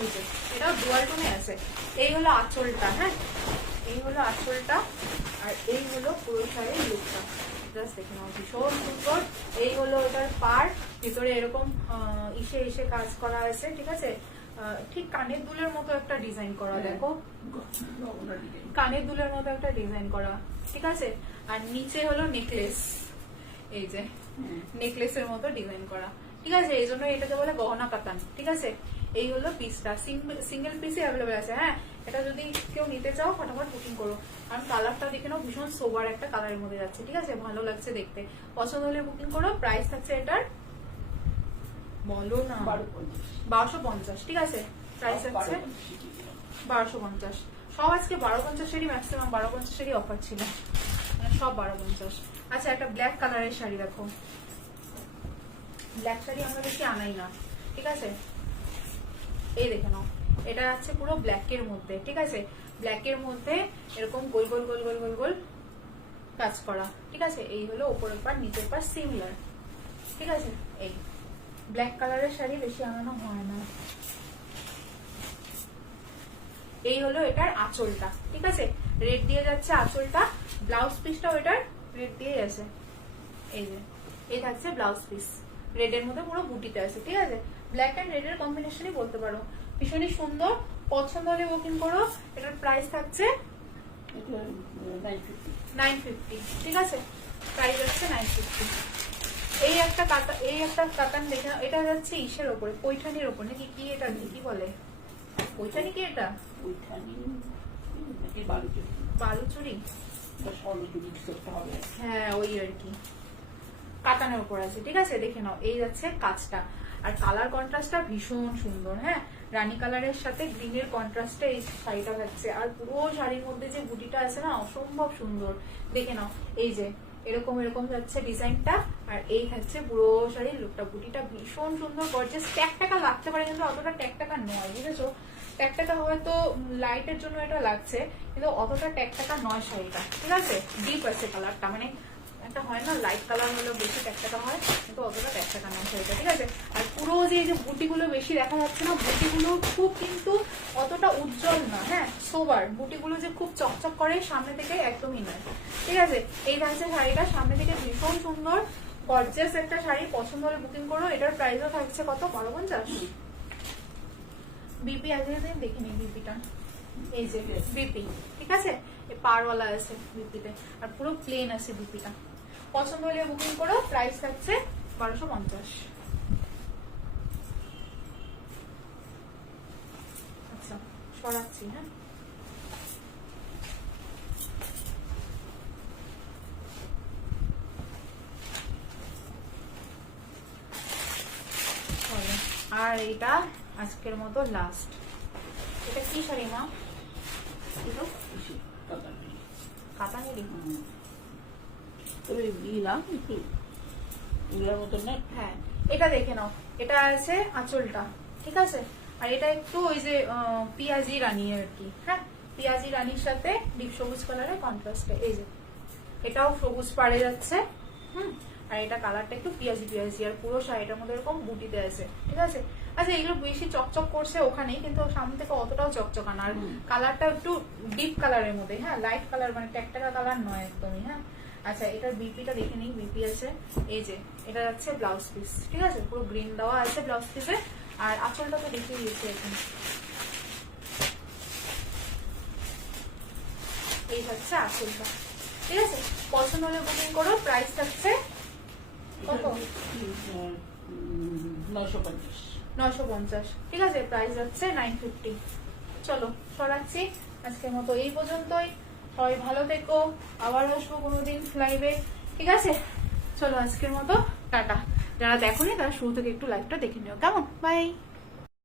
এই যে এটাও ডুয়াল টোনে আছে। এই হলো আঁচলটা। হ্যাঁ, এই হলো আঁচলটা, আর এই হলো পুরো শাড়ির লুকটা। জাস্ট দেখে নাও, ভীষণ সুন্দর। এই হলো ওটার পার্ট, ভিতরে এরকম ইসে ইসে কাজ করা আছে, ঠিক আছে? ঠিক কানের দুলের মতো একটা ডিজাইন করা, দেখো কানের দুলের মতো একটা ডিজাইন করা, ঠিক আছে? আর নিচে হলো নেকলেস, এই যে নেকলেসের মতো ডিজাইন করা, ঠিক আছে? এই জন্য এটাকে বলে গহনা কাতান, ঠিক আছে? এই হলো পিসটা, সিঙ্গেল পিসই অ্যাভেলেবেল আছে। হ্যাঁ, এটা যদি কেউ নিতে চাও ফটাফট বুকিং করো, কারণ কালারটা দেখে নাও, ভীষণ সোবার একটা কালারের মধ্যে যাচ্ছে, ঠিক আছে? ভালো লাগছে দেখতে। পছন্দ হলে বুকিং করো। প্রাইস থাকছে এটার, বলো না, 1250, ঠিক আছে? প্রাইস আছে 1250। সব আজকে 1250-এরই, ম্যাক্সিমাম 1250-এরই অফার ছিল, মানে সব 1250। আচ্ছা, একটা ব্ল্যাক কালারের শাড়ি দেখো। ব্ল্যাক শাড়ি আমরা বেশি আনাই না, ঠিক আছে? এই দেখে নাও, এটা আছে পুরো ব্ল্যাকের মধ্যে, ঠিক আছে? ব্ল্যাকের মধ্যে এরকম গোল গোল গোল গোল গোল গোল কাজ করা, ঠিক আছে? এই হলো উপরের পার, নিচের পার সিমিলার, ঠিক আছে? এই ব্ল্যাক কালারের শাড়ি বেশি আনানো হয় না। এই হলো এটার আঁচলটা, ঠিক আছে? রেড দিয়ে যাচ্ছে আঁচলটা, ব্লাউজ পিসটাও এটার রেড দিয়ে আছে। এই যে এই থাকছে ব্লাউজ পিস, রেডের মধ্যে পুরো বুটিতে আছে, ঠিক আছে? ব্ল্যাক এন্ড রেড এর কম্বিনেশনই বলতে পারো, ভীষণই সুন্দর। পছন্দ হলে বুকিং করো। এটার প্রাইস থাকছে 950, ঠিক আছে? প্রাইস হচ্ছে 950। এই একটা কাতান দেখে, এটা যাচ্ছে ইসের ওপরে, পৈঠানির ওপর নাকি কি, এটা কি বলে, পৈঠানি কি এটা? বালুচুরি, হ্যাঁ ওই আর কি, কাতানের উপর আছে, ঠিক আছে? দেখে নাও, এই যাচ্ছে কাজটা, আর কালার কন্ট্রাস্টটা ভীষণ সুন্দর। হ্যাঁ, রানী কালারের সাথে গ্রিনের কন্ট্রাস্টে এই শাড়িটা থাকছে, আর পুরো শাড়ির মধ্যে যে বুটিটা আছে না, অসম্ভব সুন্দর। দেখে নাও, এই যে এরকম এরকম যাচ্ছে ডিজাইনটা, আর এই থাকছে পুরো শাড়ির লুকটা। বুটিটা ভীষণ সুন্দর, গর্জিয়াস। ট্যাকটাকা লাগতে পারে, কিন্তু অতটা ট্যাকটাকা নয়, বুঝেছো? ট্যাকটাকা হয়তো লাইটের জন্য এটা লাগছে, কিন্তু অতটা ট্যাকটাকা নয় শাড়িটা, ঠিক আছে? ডিপ আছে কালারটা, মানে একটা হয় না লাইট কালার হলো বেশি ট্যাকটাকা হয়, কিন্তু অতটা ট্যাকটাকা নয় শাড়িটা, ঠিক আছে? আর পুরো যে এই যে বুটিগুলো বেশি দেখা যাচ্ছে না, বুটিগুলো খুব কিন্তু অতটা উজ্জ্বল না। হ্যাঁ, সোবার বুটিগুলো যে খুব চকচক করে সামনে থেকে, একদমই নয়, ঠিক আছে? এই থাকছে শাড়িটা, সামনে থেকে ভীষণ সুন্দর গর্জিয়াস একটা শাড়ি। পছন্দ হলে বুকিং করো। এটার প্রাইসও থাকছে কত, 1250। বিপি আগে দেখিনি, বিপিটা এই যে বিপি, ঠিক আছে? পারওয়ালা আছে বিপিতে, আর পুরো প্লেন আছে বিপিটা। পছন্দ হলে বুকিং করো। প্রাইস থাকছে 1250। আচ্ছা, সরাচ্ছি। হ্যাঁ, আর এটা আজকের মতো লাস্ট। এটা কি শাড়ি মা? কাতানেরই। হ্যাঁ, এটা দেখে নাও, এটা আছে আঁচলটা, ঠিক আছে? আর এটা একটু ওই যে পিয়াজি রানী আর কি। হ্যাঁ, পিয়াজি রানীর সাথে ডিপ সবুজ কালারের কন্ট্রাস্টে, এই যে এটাও সবুজ পাড়ে যাচ্ছে। আর এটা কালারটা একটু পিয়াজি পিয়াজি, আর পুরো শাড়িটার মধ্যে এরকম বুটিতে আছে, ঠিক আছে? আচ্ছা, এগুলো বেশি চকচক করছে ওখানেই, কিন্তু সামনে থেকে অতটাও চকচকা না, আর কালারটা একটু ডিপ কালারের মধ্যে। হ্যাঁ, লাইট কালার, মানে ট্যাকটাকা কালার নয় একদমই। হ্যাঁ, আচ্ছা, এটার বিপিটা দেখে নিই। বিপি আছে, এই যে এটা যাচ্ছে ব্লাউজ পিস, ঠিক আছে? পুরো গ্রিন দেওয়া আছে ব্লাউজ পিসে, আর আঁচলটা তো দেখিয়ে দিয়েছে এখন। এই হচ্ছে আঁচলটা, ঠিক আছে? পছন্দ হলে বুকিং করো। প্রাইস থাকছে কত? 950। 950। ঠিক আছে, প্রাইস হচ্ছে 950। চলো সরাচ্ছি, আজকের মতো এই পর্যন্তই। সবাই ভালো থেকো, আবার আসবো কোনোদিন লাইভে, ঠিক আছে? চলো আজকের মতো টাটা। যারা দেখোনি তারা শুরু থেকে একটু লাইভটা দেখে নিও, কেমন? বাই।